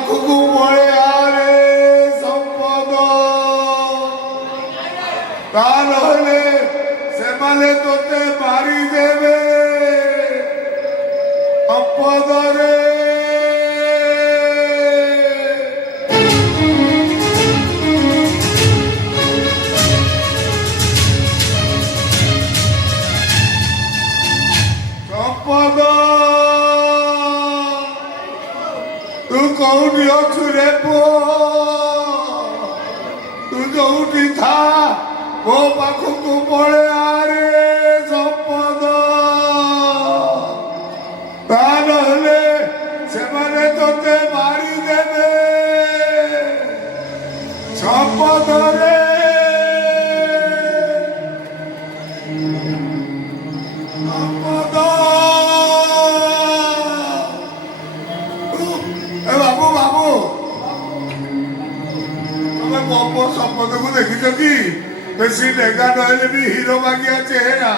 ପାଖକୁ ପଳେ ଆରେ ସମ୍ପଦ ତା ନହେଲେ ସେମାନେ ତୋତେ ମାରିଦେବେ ସମ୍ପଦରେ ସମ୍ପଦ ତୁ କୋଉଠି ଅଛୁ ରେ ପୁଅ ତୁ ଯୋଉଠି ଥା ମୋ ପାଖକୁ ପଳେ ଆରେ ସମ୍ପଦ ତା ନହେଲେ ସେମାନେ ତୋତେ ମାରିଦେବେ ସମ୍ପଦରେ ସମ୍ପଦ ବାବୁ ବାବୁ ତମେ ମୋ ସମ୍ପଦକୁ ଦେଖିଛ କି ବେଶୀ ଡେଙ୍ଗା ନହେଲେ ବି ହିରୋ ବାଗିଆ ଚେହେରା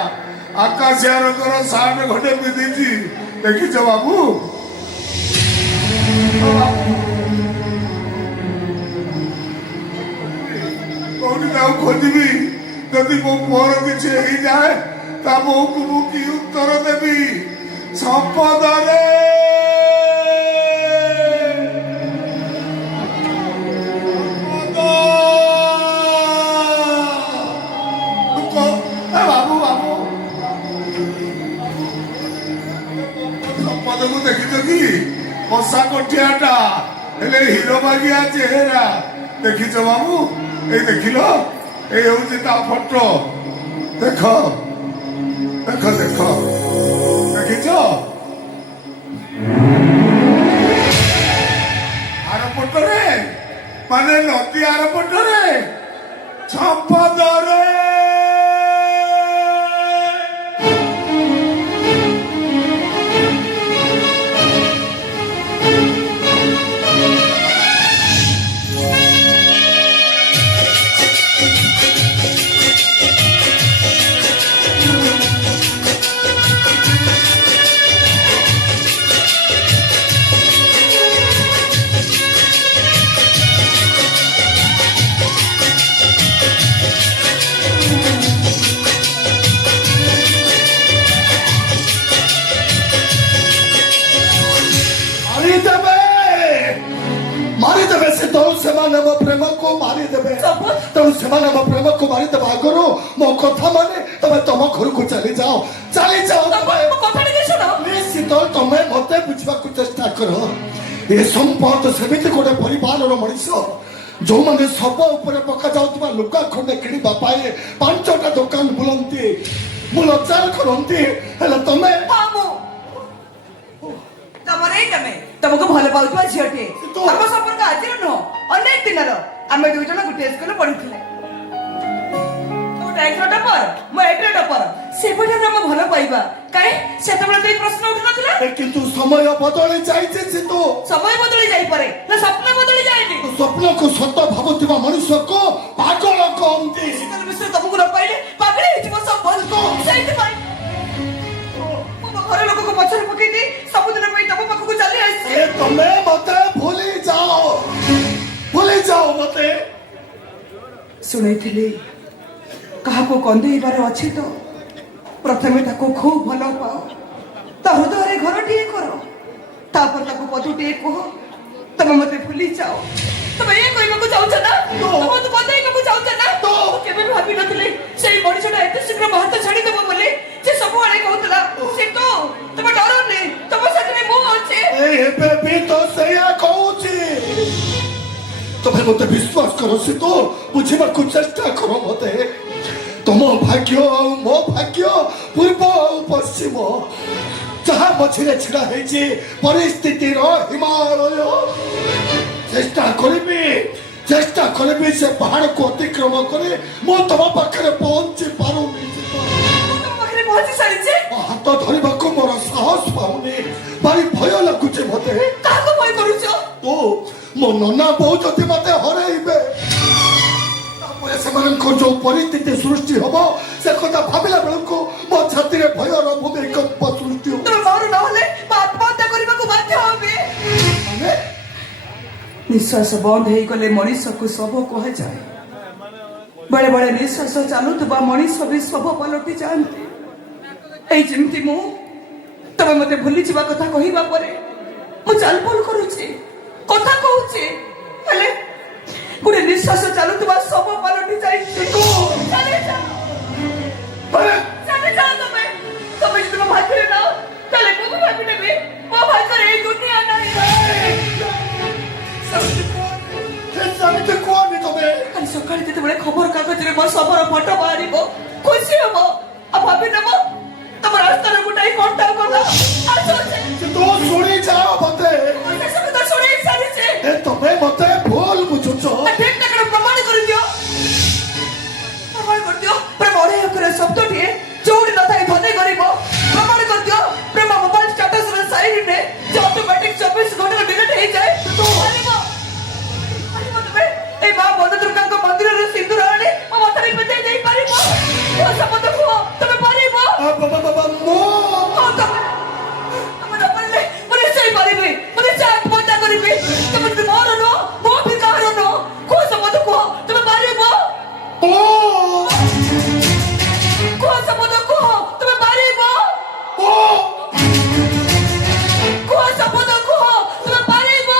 ଆକାଶିଆ ରଙ୍ଗର ସାର୍ଟ ଘଟେ ପିନ୍ଧିଛି ଦେଖିଛ ବାବୁ କୋଉଠି ତାକୁ ଖୋଜିବି ଯଦି ମୋ ପୁଅର କିଛି ହେଇଯାଏ ତା ବୋଉକୁ ମୁଁ କି ଉତ୍ତର ଦେବି ସମ୍ପଦରେ ବାବୁ ବାବୁ ସମ୍ପଦକୁ ଦେଖିଛ କି କଷା କଠିଆଟା ହେଲେ ହିରୋ ବାଗିଆ ଚେହେରା ଦେଖିଛ ବାବୁ ଏଇ ଦେଖିଲ ଏଇ ହଉଛି ତା ଫଟୋ ଦେଖ ଦେଖ ଦେଖ ଦେଖିଛ ଆର ପଟରେ ମାନେ ନଦୀ ଆର ପଟରେ ସମ୍ପଦରେ ମାରିଦେବେ ସେ ତେଣୁ ସେମାନେ ମୋ ପ୍ରେମକୁ ମାରିଦେବେ ତେଣୁ ସେମାନେ ମୋ ପ୍ରେମକୁ ମାରିଦେବା ଆଗରୁ ମୋ କଥା ମାନେ ତମେ ତମ ଘରକୁ ଚାଲିଯାଅ ନିଶ୍ଚିତ ତମେ ମତେ ବୁଝିବାକୁ ଚେଷ୍ଟା କର ଏ ସମ୍ପଦ ସେମିତି ଗୋଟେ ପରିବାରର ମଣିଷ ଯୋଉମାନେ ଶବ ଉପରେ ପକାଯାଉଥିବା ଲୁଗା ଖଣ୍ଡେ କିଣିବା ପାଇଁ 5ଟା ଦୋକାନ ବୁଲନ୍ତି ବୁଲଚାର କରନ୍ତି ହେଲେ ତମେ ତମକୁ ଭଲ ପାଉଥିବା ଝିଅଟିଏ ଆମ ସମ୍ପର୍କ ଆଜିର ନୁହଁ ଅନେକ ଦିନର ଆମେ 2 ଜଣ ଗୋଟିଏ ସ୍କୁଲରେ ପଢିଥିଲେ ସେପଟେ ଆମ ଭଲ ପାଇବା କାହିଁ ସେତେବେଳେ ତ ଏଇ ପ୍ରଶ୍ନ ଉଠୁନଥିଲା କିନ୍ତୁ ସମୟ ବଦଳି ଯାଇଛି କିନ୍ତୁ ସମୟ ବଦଳି ଯାଇପାରେ ନା ସ୍ୱପ୍ନ ବଦଳି ଯାଏନି ସ୍ୱପ୍ନକୁ ସତ ଭାବୁଥିବା ମଣିଷକୁ ପାଗଳ କହନ୍ତି ଶୀତଳ ମିଶ୍ର ତମକୁ ନ ପାଇଲେ ପାଗଳ ହେଇଯିବ ସମ୍ପର୍କ ସେଇଥିପାଇଁ ମୋ ଘର ଲୋକଙ୍କୁ ପଛରେ ପକେଇ ଦେଇ ସବୁଦିନ ପାଇଁ ତମ ପାଖକୁ ଚାଲି ଆସିଛି ତମେ ମତେ ଭୁଲି ଯାଅ ମତେ ଶୁଣେଇଥିଲି କାହାକୁ କନ୍ଦେଇବାର ଅଛି ତ ପ୍ରଥମେ ତାକୁ ଖୁବ୍ ଭଲ ପାଅ ତା ହୃଦୟରେ ଘରଟିଏ କର ତାପରେ ତାକୁ ପଦଟିଏ କୁହ ତମେ ମତେ ଭୁଲି ଯାଅ ତମେ ଏ କହିବାକୁ ଚାହୁଁଛ ନା ତମେ ବଦଳେଇବାକୁ ଚାହୁଁଛ ନା ମୁଁ କେବେ ବି ଭାବିନଥିଲି ସେଇ ମଣିଷଟା ଏତେ ଶୀଘ୍ର ମୋ ହାତ ଛାଡିଦେବ ବୋଲି ସେ ସବୁବେଳେ କହୁଥିଲା ସେ ତ ତମେ ଡରନି ତମ ସାଥିରେ ମୁଁ ଅଛି ଏବେ ବି ତ ସେଇଆ କହୁଛି ତମେ ମତେ ବିଶ୍ୱାସ କର ସେ ତ ବୁଝିବାକୁ ଚେଷ୍ଟା କର ମତେ ତମ ଭାଗ୍ୟ ଆଉ ମୋ ଭାଗ୍ୟ ପୂର୍ବ ଆଉ ପଶ୍ଚିମ ଯାହା ମଝିରେ ଛିଡା ହେଇଛି ପରିସ୍ଥିତିର ହିମାଳୟ ଚେଷ୍ଟା କରିବି ସେ ପାହାଡକୁ ଅତିକ୍ରମ କରି ମୁଁ ତମ ପାଖରେ ପହଞ୍ଚି ପାରୁନି ହାତ ଧରିବାକୁ ମୋର ସାହସ ପାଉନି ଭାରି ଭୟ ଲାଗୁଛି ମତେ କାହାକୁ ଭୟ କରୁଛ ତୁ ମୋ ନନା ବୋଉ ଯଦି ମତେ ହରେଇବେ ତାପରେ ସେମାନଙ୍କ ଯୋଉ ପରିସ୍ଥିତି ସୃଷ୍ଟି ହବ ସେ କଥା ଭାବିଲା ବେଳକୁ ମୋ ଛାତିରେ ଭୟର ଭୂମିକମ୍ପ ସୃଷ୍ଟି ହବ ତମେ ମୋର ନହେଲେ ଆତ୍ମହତ୍ୟା କରିବାକୁ ବାଧ୍ୟ ହେବି ନିଶ୍ୱାସ ବନ୍ଦ ହେଇଗଲେ ମଣିଷକୁ ଶବ କୁହାଯାଏ। ବେଳେ ବେଳେ ନିଶ୍ୱାସ ଚାଲୁଥିବା ମଣିଷ ବି ଶବ ପାଲଟି ଯାଆନ୍ତି। ଏଇ ଯେମିତି ମୁଁ, ତମେ ମତେ ଭୁଲିଯିବା କଥା କହିବା ପରେ ମୁଁ ଚାଲପଲ କରୁଛି, କଥା କହୁଛି, ହେଲେ ଗୋଟେ ନିଶ୍ୱାସ ଚାଲୁଥିବା ଶବ ପାଲଟି ଯାଇଛି। ତମେ ତମେ ଯଦି ମୋ ଭାଗ୍ୟରେ ନାଅ ତାହେଲେ ମୁଁ ବି ଭାବି ନେବି ମୋ ଭାଗ୍ୟରେ ଏଇ ଦୁନିଆ ନାହିଁ। ସେମିତି କୁହନି ତମେ। କାଲି ସକାଳେ ଯେତେବେଳେ ଖବର କାଗଜରେ ମୋ ଶବର ଫଟୋ ବାହାରିବ ଖୁସି ହବ ଆଉ ଭାବି ନେବ ତମ ରାସ୍ତାରେ ଗୋଟାଏ କଣ୍ଟା କଲା ତୁ ଶୁଣି ଯାଅ ମତେ। ଶୁଣି ସାରିଛେ ତମେ ମତେ ଭୁଲ ବୁଝୁଛ। ଠିକ ତାଙ୍କର ପ୍ରମାଣ କରିଦିଅ, ପ୍ରମାଣ କରିଦିଅ। ପ୍ରେମ ଅଢେଇ ଅକ୍ଷର ଶବ୍ଦଟିଏ ଯୋଉଠି ନଥାଏ ଧନେ କରିବ। ପ୍ରମାଣ କରିଦିଅ ପ୍ରେମ ମୋବାଇଲ ଷ୍ଟାଟସର ସାଇଡରେ ଯେ ଅଟୋମେଟିକ 24 ଘଣ୍ଟାରେ ଡିଲିଟ ହେଇଯାଏ। ତମେ ଏଇ ମା ବନଦୁର୍ଗାଙ୍କ ମନ୍ଦିରରୁ ସିନ୍ଦୁର ଆଣି ମୋ ମଥାରେ ପେଟେଇ ଦେଇ ପାରିବ? ଶପଥ କୁହ ତମେ ପାରିବ? ତମେ ନ ପାରିଲେ ମୁଁ ନିଶ୍ଚୟ ପାରିବି। ମୁଁ ନିଶ୍ଚୟ ଆତ୍ମହତ୍ୟା କରିବି। ତମେ ଯଦି ମୋର ନୁହଁ ମୋ ବି କାହାର ନୁହଁ। କୁହ ଶପଥ କୁହ ତମେ ପାରିବ? କୁହ ଶପଥ କୁହ ତମେ ପାରିବ? କୁହ ଶପଥ କୁହ ତମେ ପାରିବ?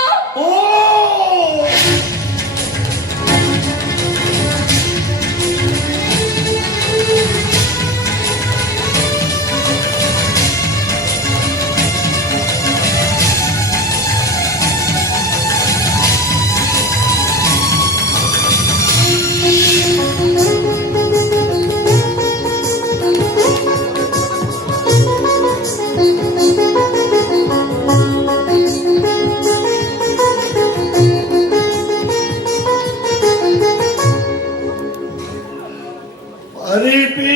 अरे बे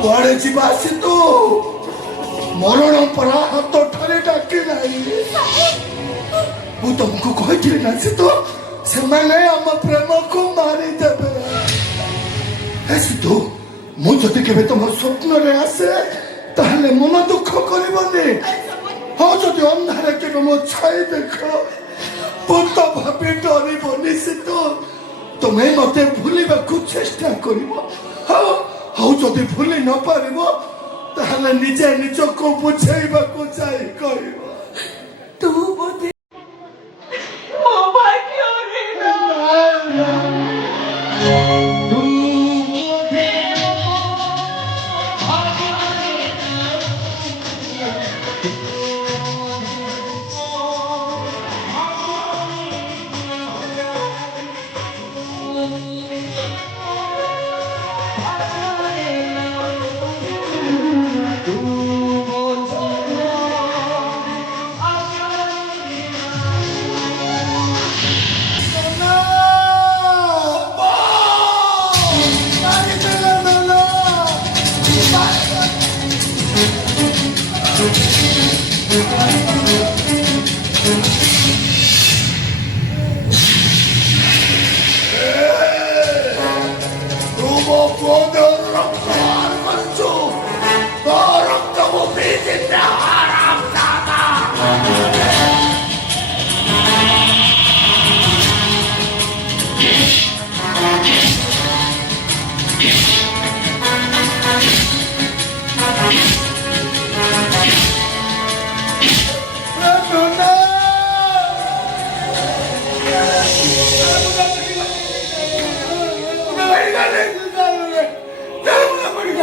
କୁଆଡେ ଯିବା ସିତୁ? ମରଣ ପରା ହାତ ଠାରେ ଡାକି ନାହିଁ। ମୁଁ ତମକୁ କହିଥିଲି ନା ସିତୁ, ସେମାନେ ଆମ ପ୍ରେମକୁ ମାରିଦେବେ। ହେ ସିତୁ, ମୁଁ ଯଦି କେବେ ତମ ସ୍ୱପ୍ନରେ ଆସେ ତାହେଲେ ମନ ଦୁଃଖ କରିବନି। ହଁ ଯଦି ଅନ୍ଧାରେ କେବେ ମୋ ଛାଇ ଦେଖ ଭୂତ ଭାବି ଡରିବନି ସିତୁ। ତୁମେ ମତେ ଭୁଲିବାକୁ ଚେଷ୍ଟା କରିବ। ଆଉ ଯଦି ଭୁଲି ନ ପାରିବ ତାହେଲେ ନିଜେ ନିଜକୁ ବୁଝେଇବାକୁ ଯାଇ କହିବ। ତୁ ବୋଧେ ମୋ ଭାଗ୍ୟରେ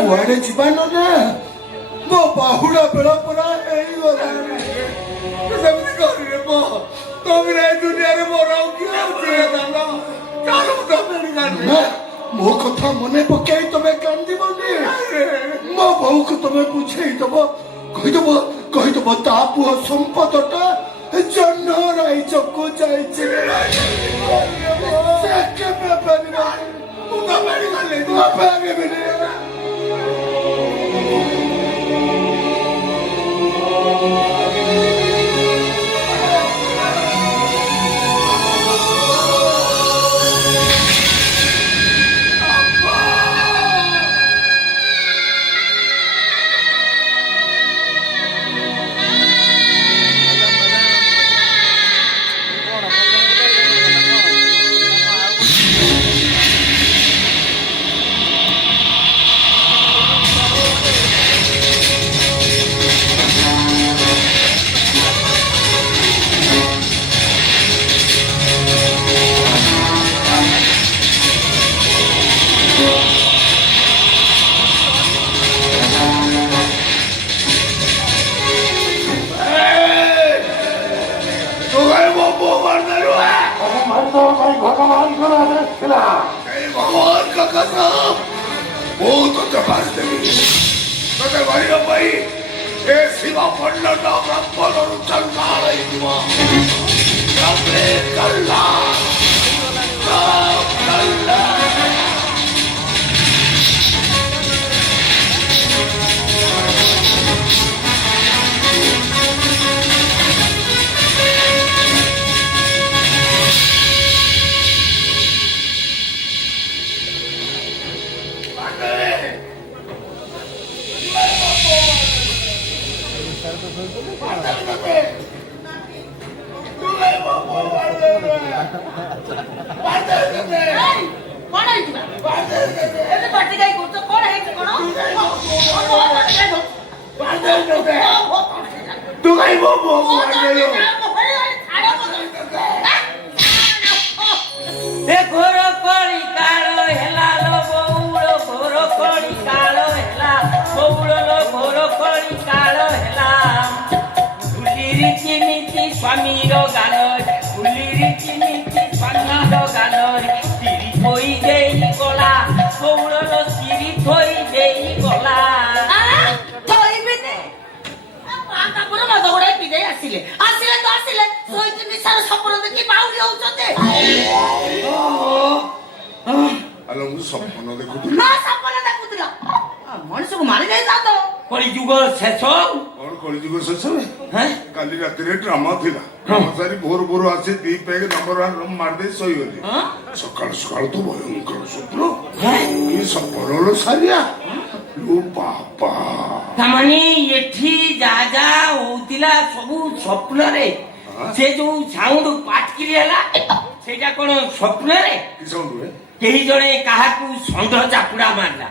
କୁଆଡେ ଯିବା ନା ମୋ ବାହୁଡା ବେଳ ପରା ହେଇଗଲାଣି। ସେମିତି କରିବେ ମୋ ତମେ ଏ ଦୁନିଆରେ ମୋର ଆଉ କିଏ ଅଛି ରେ ଦାଦା? ଚାଲ ତ ମେଡିକାଲ ନା ମୋ କଥା ମନେ ପକେଇ ତମେ କାନ୍ଦିବନି। ମୋ ବୋଉକୁ ତମେ ବୁଝେଇଦବ, କହିଦବ ତା ପୁଅ ସମ୍ପଦଟା ଜହ୍ନ ରାଇଜକୁ ଯାଇଛି। ସେ କେବେ ପାରିବ? ମୁଁ ତ ମେଡିକାଲ ପାରିବିନି। ଭଗବାନଙ୍କ କସମ ମୁଁ ତୋତେ ମାରିଦେବି। ତୋତେ ମାରିବା ପାଇଁ ଏ ଶିବ ପଣ୍ଡନ ବ୍ରହ୍ମରୁ ଚଣ୍ଡାଳ ହେଇଯିବ। ঘোর করি কালো হেলা লো বউড় ঘোর করি কালো হেলা বউড় লো ঘোর করি কালো হেলা ভুলি রীতি নীতি স্বামীর গানর ভুলি রীতি নীতি স্বামীর গানর সিঁড়ি থই দেই গলা বউড় লো সিঁড়ি থই দেই গলা ଆସିଲେ ତ ଆସିଲେ ଶୋଇଛି ନିଶାର ସପନ ଦେଖି ବାଉରି ହଉଛନ୍ତି। ଆଲୋ ମୁଁ ସପନ ଦେଖୁଥିଲି। ନା ସପନ ଦେଖୁଥିଲ ମଣିଷକୁ ମାରି ଯାଇଥାନ୍ତ। କଳିଯୁଗ ଶେଷ। କଣ କଳିଯୁଗ ଶେଷରେ? ହେଁ? କାଲି ରାତିରେ ଡ୍ରାମା ଥିଲା। ଡ୍ରାମା ସାରି ଭୋର ଭୋର ଆସି 2 ପେଗ ନମ୍ବର 1 ରୁମ୍ ମାରିଦେଇ ଶୋଇଗଲି। ହଁ? ସକାଳୁ ସକାଳୁ ତ ଭୟଙ୍କର ସ୍ୱପ୍ନ। ହେଁ? କି ସପନ ଲୋ ସାରିଆ ଲୋ ବାପା। ତାମାନେ ଏଠି ଯାହା ଯାହା ହଉଥିଲା ସବୁ ସ୍ୱପ୍ନରେ ସେ ଯୋଉ ସାଉଣ୍ଡ ପାଟକିରି ହେଲା ସେଇଟା କଣ ସ୍ୱପ୍ନରେ? କି ସାଉଣ୍ଡ ହୁଏ? କେହି ଜଣେ କାହାକୁ ଷଣ୍ଢ ଚାପୁଡା ମାରିଲା।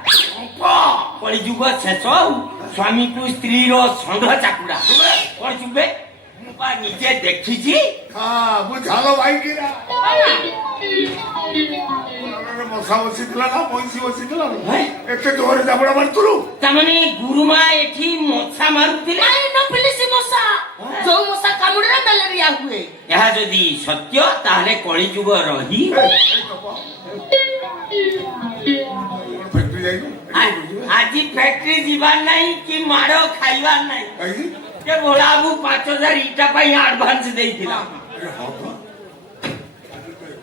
କଳିଯୁଗ ଶେଷ ଆଉ ସ୍ୱାମୀକୁ ସ୍ତ୍ରୀର ଷଣ୍ଢ ଚାପୁଡା। କଣ ଚୁବେ? ମୁଁ ବା ନିଜେ ଦେଖିଛି। ହଁ ମୁଁ ଝାଲ ଭାଇକିରା ମଶା ବସିଥିଲା ନା ମଇଁଷି ବସିଥିଲା ହେଁ? ଏତେ ଜୋରରେ ଚାପୁଡା ମାରୁଥିଲୁ। ତାମାନେ ଗୁରୁମା ଏଠି ମଶା ମାରୁଥିଲେ। ଯୋଉ ମଶା କାମୁଡିଲେ ମ୍ୟାଲେରିଆ ହୁଏ। ଏହା ଯଦି ସତ୍ୟ ତାହେଲେ କଳିଯୁଗ ରହି ଫ୍ୟାକ୍ଟ୍ରି ଯାଇନୁ? ଆଜି ଫ୍ୟାକ୍ଟ୍ରି ଯିବାର ନାହିଁ କି ମାଡ଼ ଖାଇବାର ନାହିଁ। କାହିଁକି? ସେ ଭୋଳାବୁ 5000 ଇଟା ପାଇଁ ଆଡଭାନ୍ସ ଦେଇଥିଲା।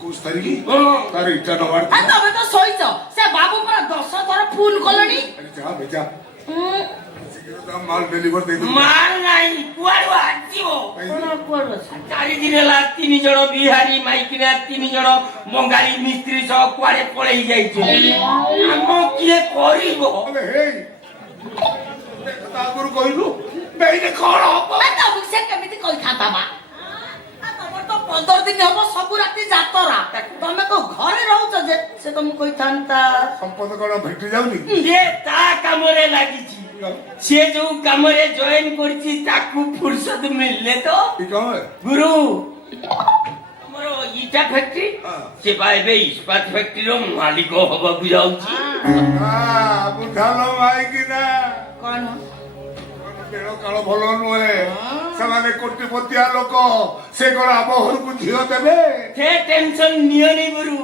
21 ତାରିଖ ହଁ। ତାର ଇଟା ନବାର ଥିଲା। ତମେ ତ ଶୋଇଛ, ସେ ବାବୁ ପୁରା 10 ଥର ଫୋନ କଲେଣି। ଯା ବେଚା ଶୀଘ୍ର ତା ମାଲ ଡେଲିଭର ଦେଇଦବୁ। ମାଲ ନାହିଁ କୁଆଡୁ ଆସିବ? କାହିଁକି? 4 ଦିନ ହେଲା 3 ଜଣ ବିହାରୀ ମାଇକିନା 3 ଜଣ ବଙ୍ଗାଳୀ ମିସ୍ତ୍ରୀ ସହ କୁଆଡେ ପଳେଇ ଯାଇଛନ୍ତି। ଆମ କିଏ କରିବ? ଆବେ ହେଇ ତା ଆଗରୁ କହିଲୁ ବେଇନେ କଣ ହବ? ତମକୁ ସେ କେମିତି କହିଥାନ୍ତା ବା? ତମର ତ 15 ଦିନ ହବ ସବୁ ରାତି ଯାତରା। ତମେ କୋଉ ଘରେ ରହୁଛ ଯେ ସେ ତମକୁ କହିଥାନ୍ତା। ସମ୍ପଦ କଣ ଫ୍ୟାକ୍ଟ୍ରି ଯାଉନି? ଯେ ତା କାମରେ ଲାଗିଛି। ସେ ଯୋଉ କାମରେ ଜଏନ କରିଛି ତାକୁ ଫୁର୍ସତ ମିଳିଲେ ତ କି କାମ? ଗୁରୁ ଆମର ଇଟା ଫ୍ୟାକ୍ଟ୍ରି ସେ ବା ଏବେ ଇସ୍ପାତ ଫ୍ୟାକ୍ଟ୍ରିର ମାଲିକ ହବାକୁ ଯାଉଛି। ବୁଝାଲ ମାଇକି ନା କଣ ବେଳ କାଳ ଭଲ ନୁହେଁ। ସେମାନେ କୋଟିପତିଆ ଲୋକ, ସେ କଣ ଆମ ଘରକୁ ଝିଅ ଦେବେ? ସେ ଟେନସନ ନିଅନି ଗୁରୁ।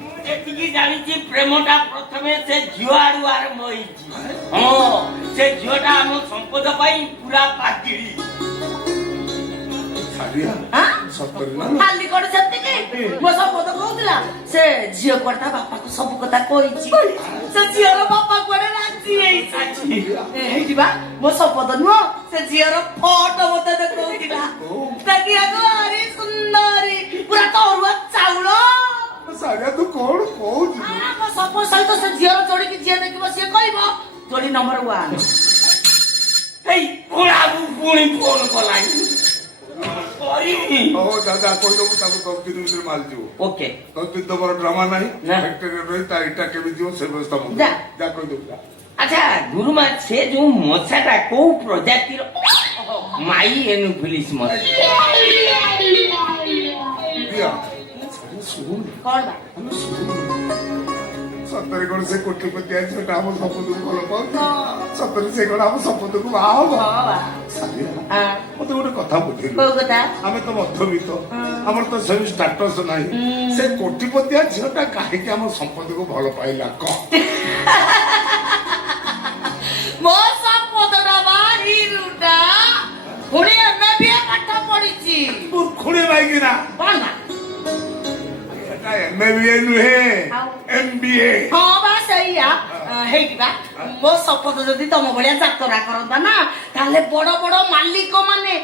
ମୁଁ ଯେତିକି ଜାଣିଛି ପ୍ରେମଟା ପ୍ରଥମେ ସେ ଝିଅ ଆଡୁ ଆରମ୍ଭ ହେଇଛି। ହଁ, ସେ ଝିଅଟା ଆମ ସମ୍ପଦ ପାଇଁ ପୁରା ପାଗିଳି। ସତରେ ନା? ଖାଲି କଣ ସେତିକି? ମୋ ସମ୍ପଦ କହୁଥିଲା ସେ ଝିଅ କୁଆଡେ ତା ବାପାକୁ ସବୁ କଥା କହିଛି। ସେ ଝିଅର ବାପା କୁଆଡେ ରାଜି ହେଇଛି ବା। ମୋ ସମ୍ପଦ ନୁହଁ, ସେ ଝିଅର ଫଟୋ ମତେ ଦେଖଉଥିଲା। ଦେଖିବାକୁ ଭାରି ସୁନ୍ଦରୀ, ପୁରା ତରୁଆ ଚାଉଳ। ସାରିଆ ତୁ କଣ କହୁଛୁ? ମୋ ସବୁ ସହିତ ସେ ଝିଅର ଯୋଡିକି ଯିଏ ଦେଖିବ ସିଏ କହିବ ଯୋଡି ନମ୍ବର 1। ଏଇ ପୁଣି ଫୋନ କଲାଣି। କରିନି। ହଉ ଦାଦା କହିଦବୁ ତାକୁ 10 ଦିନ ଭିତରେ ମାଲ ଯିବ। ଓକେ 10 ଦିନ ତମର ଡ୍ରାମା ନାହିଁ। ନା। ଫ୍ୟାକ୍ଟ୍ରିରେ ରହି ତା ଇଟା କେମିତି ଯିବ ସେ ବ୍ୟବସ୍ଥା ମୁଁ ଯା। ଯା କହିଦବୁ ଯା। ଆଚ୍ଛା ଗୁରୁମା, ସେ ଯୋଉ ମଶାଟା କୋଉ ପ୍ରଜାତିର? ମାଇ ଏନୋଫିଲିସ୍ ମଶା। ଦିଆ ଶୁଣୁ କଣ ବା? ସତରେ କଣ ସେ କୋଟିପତିଆ ଝିଅଟା ଆମ ସମ୍ପଦକୁ ଭଲ ପାଉଛି? ସତରେ ସେ କଣ ଆମ ସମ୍ପଦକୁ ବାହା ହବ? ହଁ ବା। ସାରିଆ ଆ, ମତେ ଗୋଟେ କଥା ବୁଝେଇଲୁ। କୋଉ କଥା? ଆମେ ତ ମଧ୍ୟବିତ୍ତ, ଆମର ତ ସେ ଷ୍ଟାଟସ ନାହିଁ। ସେ କୋଟିପତିଆ ଝିଅଟା କାହିଁକି ଆମ ସମ୍ପଦକୁ ଭଲ ପାଇଲା କହ? ମୋ ସମ୍ପଦଟା ବା ହିରୁଟା ପୁଣି MBA ପାଠ ପଢିଛି। ମୂର୍ଖୁଣୀ ମାଇକି ନା କଣ ବା? ଏଟା MBA ନୁହେଁ, ଆଉ? MBA। ହଁ ବା ସେଇଆ ହେଇଯିବା। ମୋ ଶପଥ ଯଦି ତମ ଭଳିଆ ଯାତ୍ରା କରନ୍ତା ନା, ତାହେଲେ ବଡ ବଡ ମାଲିକ ମାନେ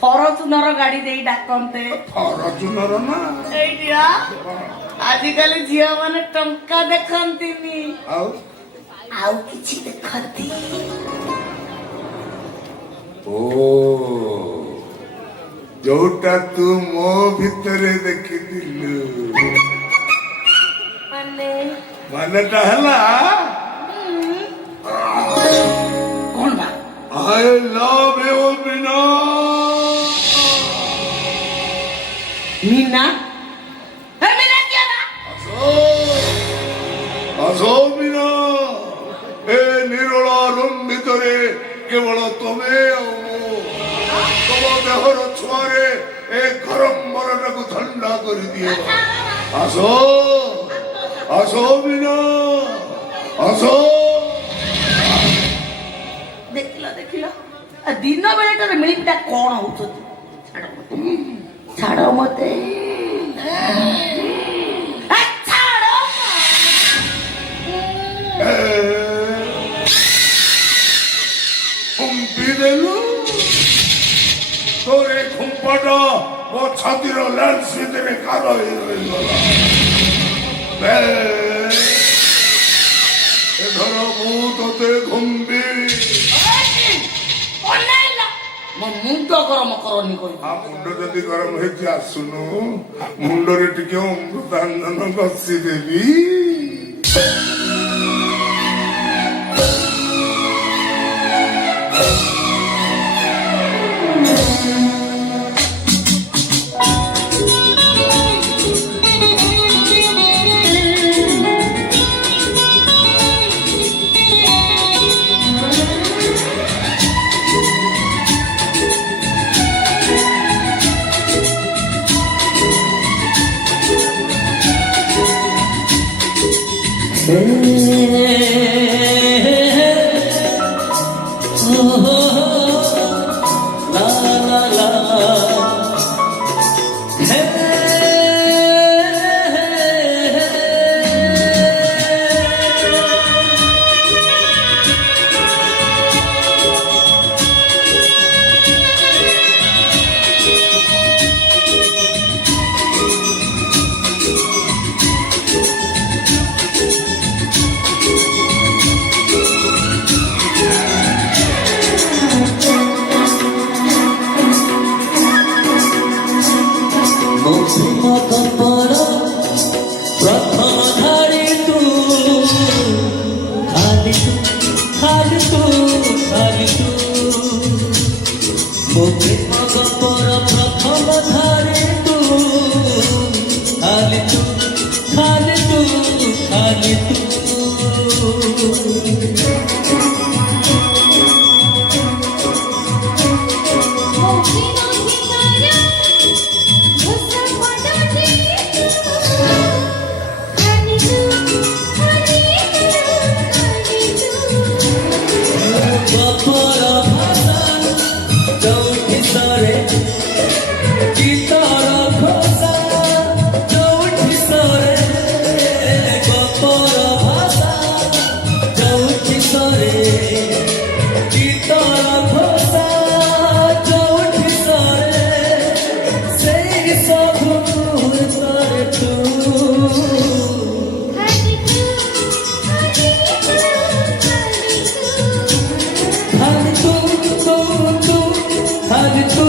ଫରଚୁନର ଗାଡି ଦେଇ ଡାକନ୍ତେ। ଫରଚୁନର ନା ଏଇଟିଆ ଆଜିକାଲି ଝିଅ ମାନେ ଟଙ୍କା ଦେଖନ୍ତିନି, ଆଉ କିଛି ଦେଖନ୍ତି। ଓ ଯୋଉଟା ତୁ ମୋ ଭିତରେ ଦେଖିଥିଲୁ ମାନେଟା ହେଲା କଣ ବା? I love you ବିନା। ମିନା? ଏ ମିନା କିଏ ବା? ଆସ ବିନା। ଏ ନିରୋଳା ରୁମ୍ ଭିତରେ କେବଳ ତମେ ଆଉ ମୁଁ। ତମ ଦେହର ଛୁଆରେ ଏ ଗରମ ମରଟାକୁ ଥଣ୍ଡା କରିଦିଅ। ଆସ ଆସ ବିନା ଆସ। ଦେଖିଲ ଦିନ ବେଳଟାରେ ମିଳିଟା କଣ ହଉଛନ୍ତି? ଛାଡ ମତେ ଦେଲୁ ତୋର ଏ ଖୁମ୍ପଟା ମୋ ଛାତିର ଲେନ୍ସ ଭିତରେ କାଦ ହେଇ ରହିଗଲା। ଏଥର ମୁଁ ତତେ ଘୁମ୍ବି। ମୋ ମୁଣ୍ଡ ଗରମ କରନି କହିବି। ମୁଣ୍ଡ ଯଦି ଗରମ ହେଇଛି ଆସୁନୁ, ମୁଣ୍ଡରେ ଟିକେ ଅମୃତାଞ୍ଜନ ଘଷି ଦେବି। প্রথম ধারে তু ଯୋଉଠି ସରେ ଗୀତର ଘୋଷା ଯୋଉଠି ସରେ ଗପର ଭାଷା ଯୋଉଠି ସରେ ଗୀତର ଘୋଷା ଯୋଉଠି ସରେ ସେଇ ସବୁ ମୁହୂର୍ତ୍ତରେ ତୁ ଖାଲି ତୁ ଖାଲି ତୁ ଖାଲି ତୁ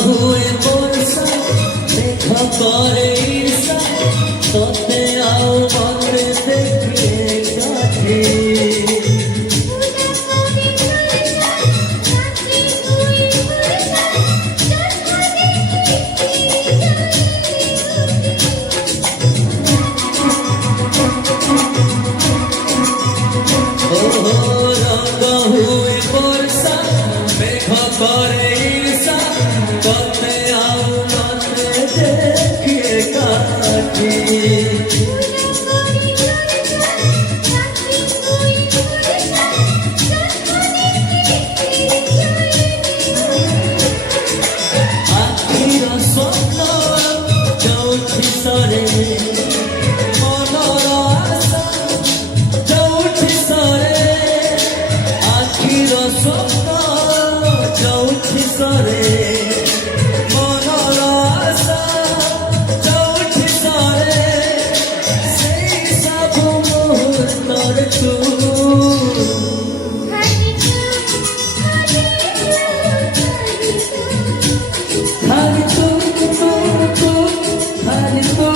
हुए बोलसा देखा करे ईर्षा तोते आओ मत देखिए गाठी रंग हुए बोलसा देखा करे ईर्षा तोते आओ मत देखिए गाठी ଆଖିର ସ୍ୱପ୍ନ ଯୋଉଠି ସରେ ମନର ଆଶା ଯୋଉଠି ସରେ ଆଖିର ସ୍ୱପ୍ନ ଯୋଉଠି ସରେ ମନର ଆଶା ଯୋଉଠି ସରେ ସେଇ ସବୁ ମୁହୂର୍ତ୍ତରେ ତୁ ଖାଲି ତୁ ଖାଲି ତୁ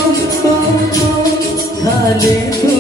ଖାଲି ତୁ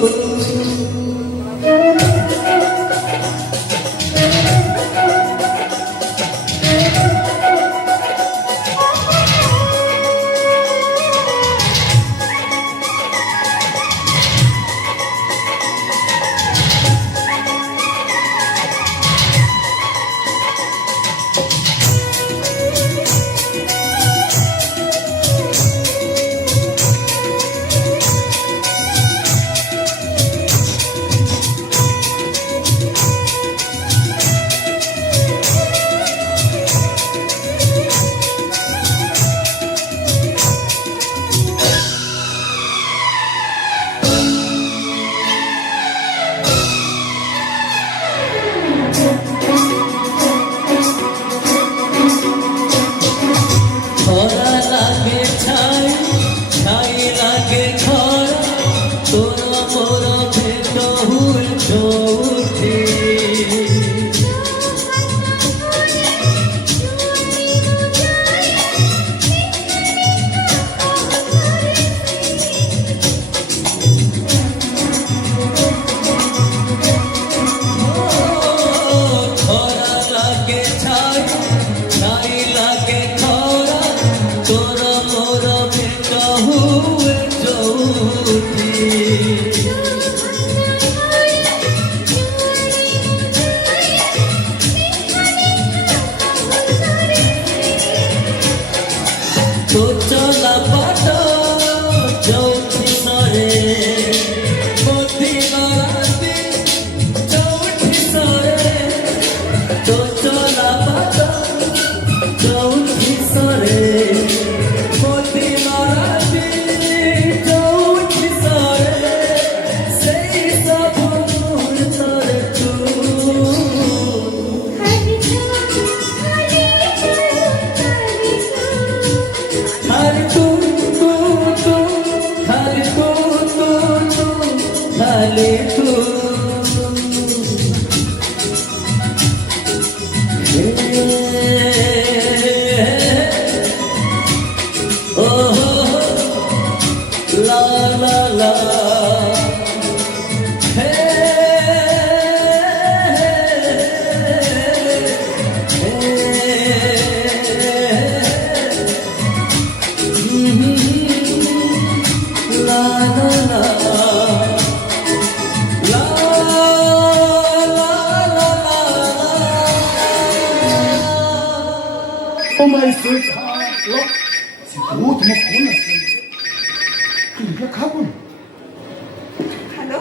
Oh my sweetheart. Look. Oh, তোমার ফোন আছে। কি খাবো? হ্যালো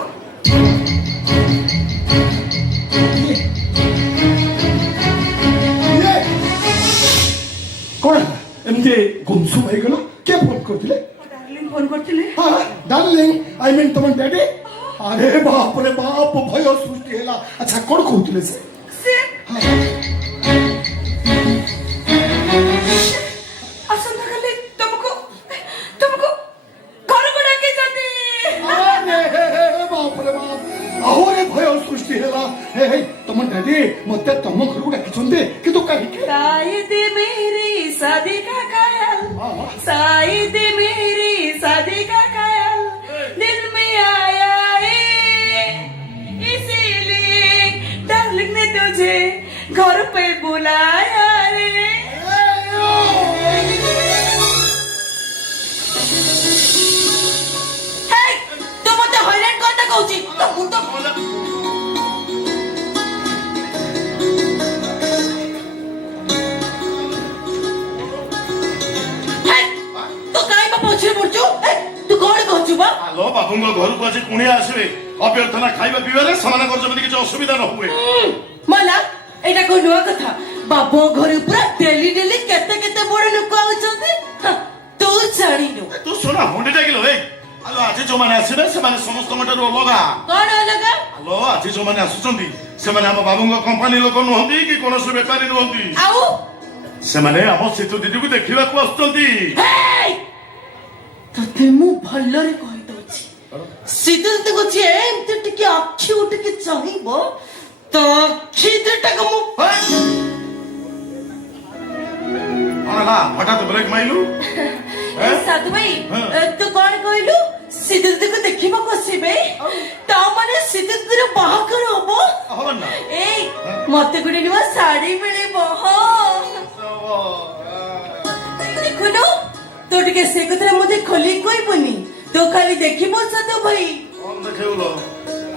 କଣ ହେଲା ଏମିତି ଗୁମସୁମ ହେଇଗଲ କିଏ ଫୋନ କରିଥିଲେ ডার্লিং ফোন করছিলে ଡାର୍ଲିଂ ଆଇ ମିନ୍ ତମ ଡ୍ୟାଡି ଆରେ ବାପରେ ବାପ ଭୟ ସୃଷ୍ଟି ହେଲା ଆଚ୍ଛା କଣ କହୁଥିଲେ ସେ সে আসন্তাকালে তোমাকে তোমাকে ঘরକୁ ଡାକିଛନ୍ତି ଆରେ ବାପରେ ବାପ ଆହୁରି ଭୟ ସୃଷ୍ଟି ହେଲା ହେ ତମ ଡ୍ୟାଡି ମତେ ତମ ଘରକୁ ଡାକିଛନ୍ତି କିନ୍ତୁ କାହିଁକି शायद मेरी शादी का ख्याल शायद मेरी शादी का ख्याल दिल में आया है इसीलिए डार्लिंग ने तुझे घर पे बुलाया रे तो मत हैरान करता कहूची तो मुंड ପଛରେ ପଡୁଛୁ ତୁ କଣ କହୁଛୁ ବା ଆଲୋ ବାବୁଙ୍କ ଘରକୁ ଆଜି କୁଣିଆ ଆସିବେ ଅଭ୍ୟର୍ଥନା ଖାଇବା ପିଇବାରେ ସେମାନଙ୍କର ଯେମିତି କିଛି ଅସୁବିଧା ନ ହୁଏ ମଲା ଏଇଟା କୋଉ ନୂଆ କଥା ବାବୁ ଘରେ ପୁରା ଡେଲି ଡେଲି କେତେ କେତେ ବଡ ଲୋକ ଆଉଛନ୍ତି ତୁ ଜାଣିନୁ ତୁ ଶୁଣ ହୁଣ୍ଡି ଡାକିଲ ହେ ଆଲୋ ଆଜି ଯୋଉମାନେ ଆସିବେ ସେମାନେ ସମସ୍ତଙ୍କ ଠାରୁ ଅଲଗା କଣ ଅଲଗା ଆଲୋ ଆଜି ଯୋଉମାନେ ଆସୁଛନ୍ତି ସେମାନେ ଆମ ବାବୁଙ୍କ କମ୍ପାନୀ ଲୋକ ନୁହନ୍ତି କି କୌଣସି ବେପାରୀ ନୁହନ୍ତି ଆଉ ସେମାନେ ଆମ ସିତୁ ଦିଦିକୁ ଦେଖିବାକୁ ଆସୁଛନ୍ତି ତତେ ମୁଁ ଭଲରେ କହିଦଉଛି ସିଦ୍ଧାନ୍ତକୁ ଯିଏ ଏମିତି ଟିକେ ଆଖି ଉଠିକି ଚାହିଁବ ତ ଆଖି ଦିଟାକୁ ମୁଁ କଣ ହେଲା ହଠାତ୍ ବ୍ରେକ୍ ମାଇଲୁ ସାଧୁ ଭାଇ ତୁ କଣ କହିଲୁ ସିଦ୍ଧାନ୍ତକୁ ଦେଖିବାକୁ ଆସିବେ ତା ମାନେ ସିଦ୍ଧାନ୍ତର ବାହାଘର ହବ ହବ ନା ଏଇ ମତେ ଗୋଟେ ନୂଆ ଶାଢୀ ମିଳିବ ଦେଖୁନୁ ତୁ ଟିକେ ସେ କଥା ମତେ ଖୋଲି କହିବୁନି ତୁ ଖାଲି ଦେଖିବୁ ସାଧୁ ଭାଇ କଣ ଦେଖେଇଲ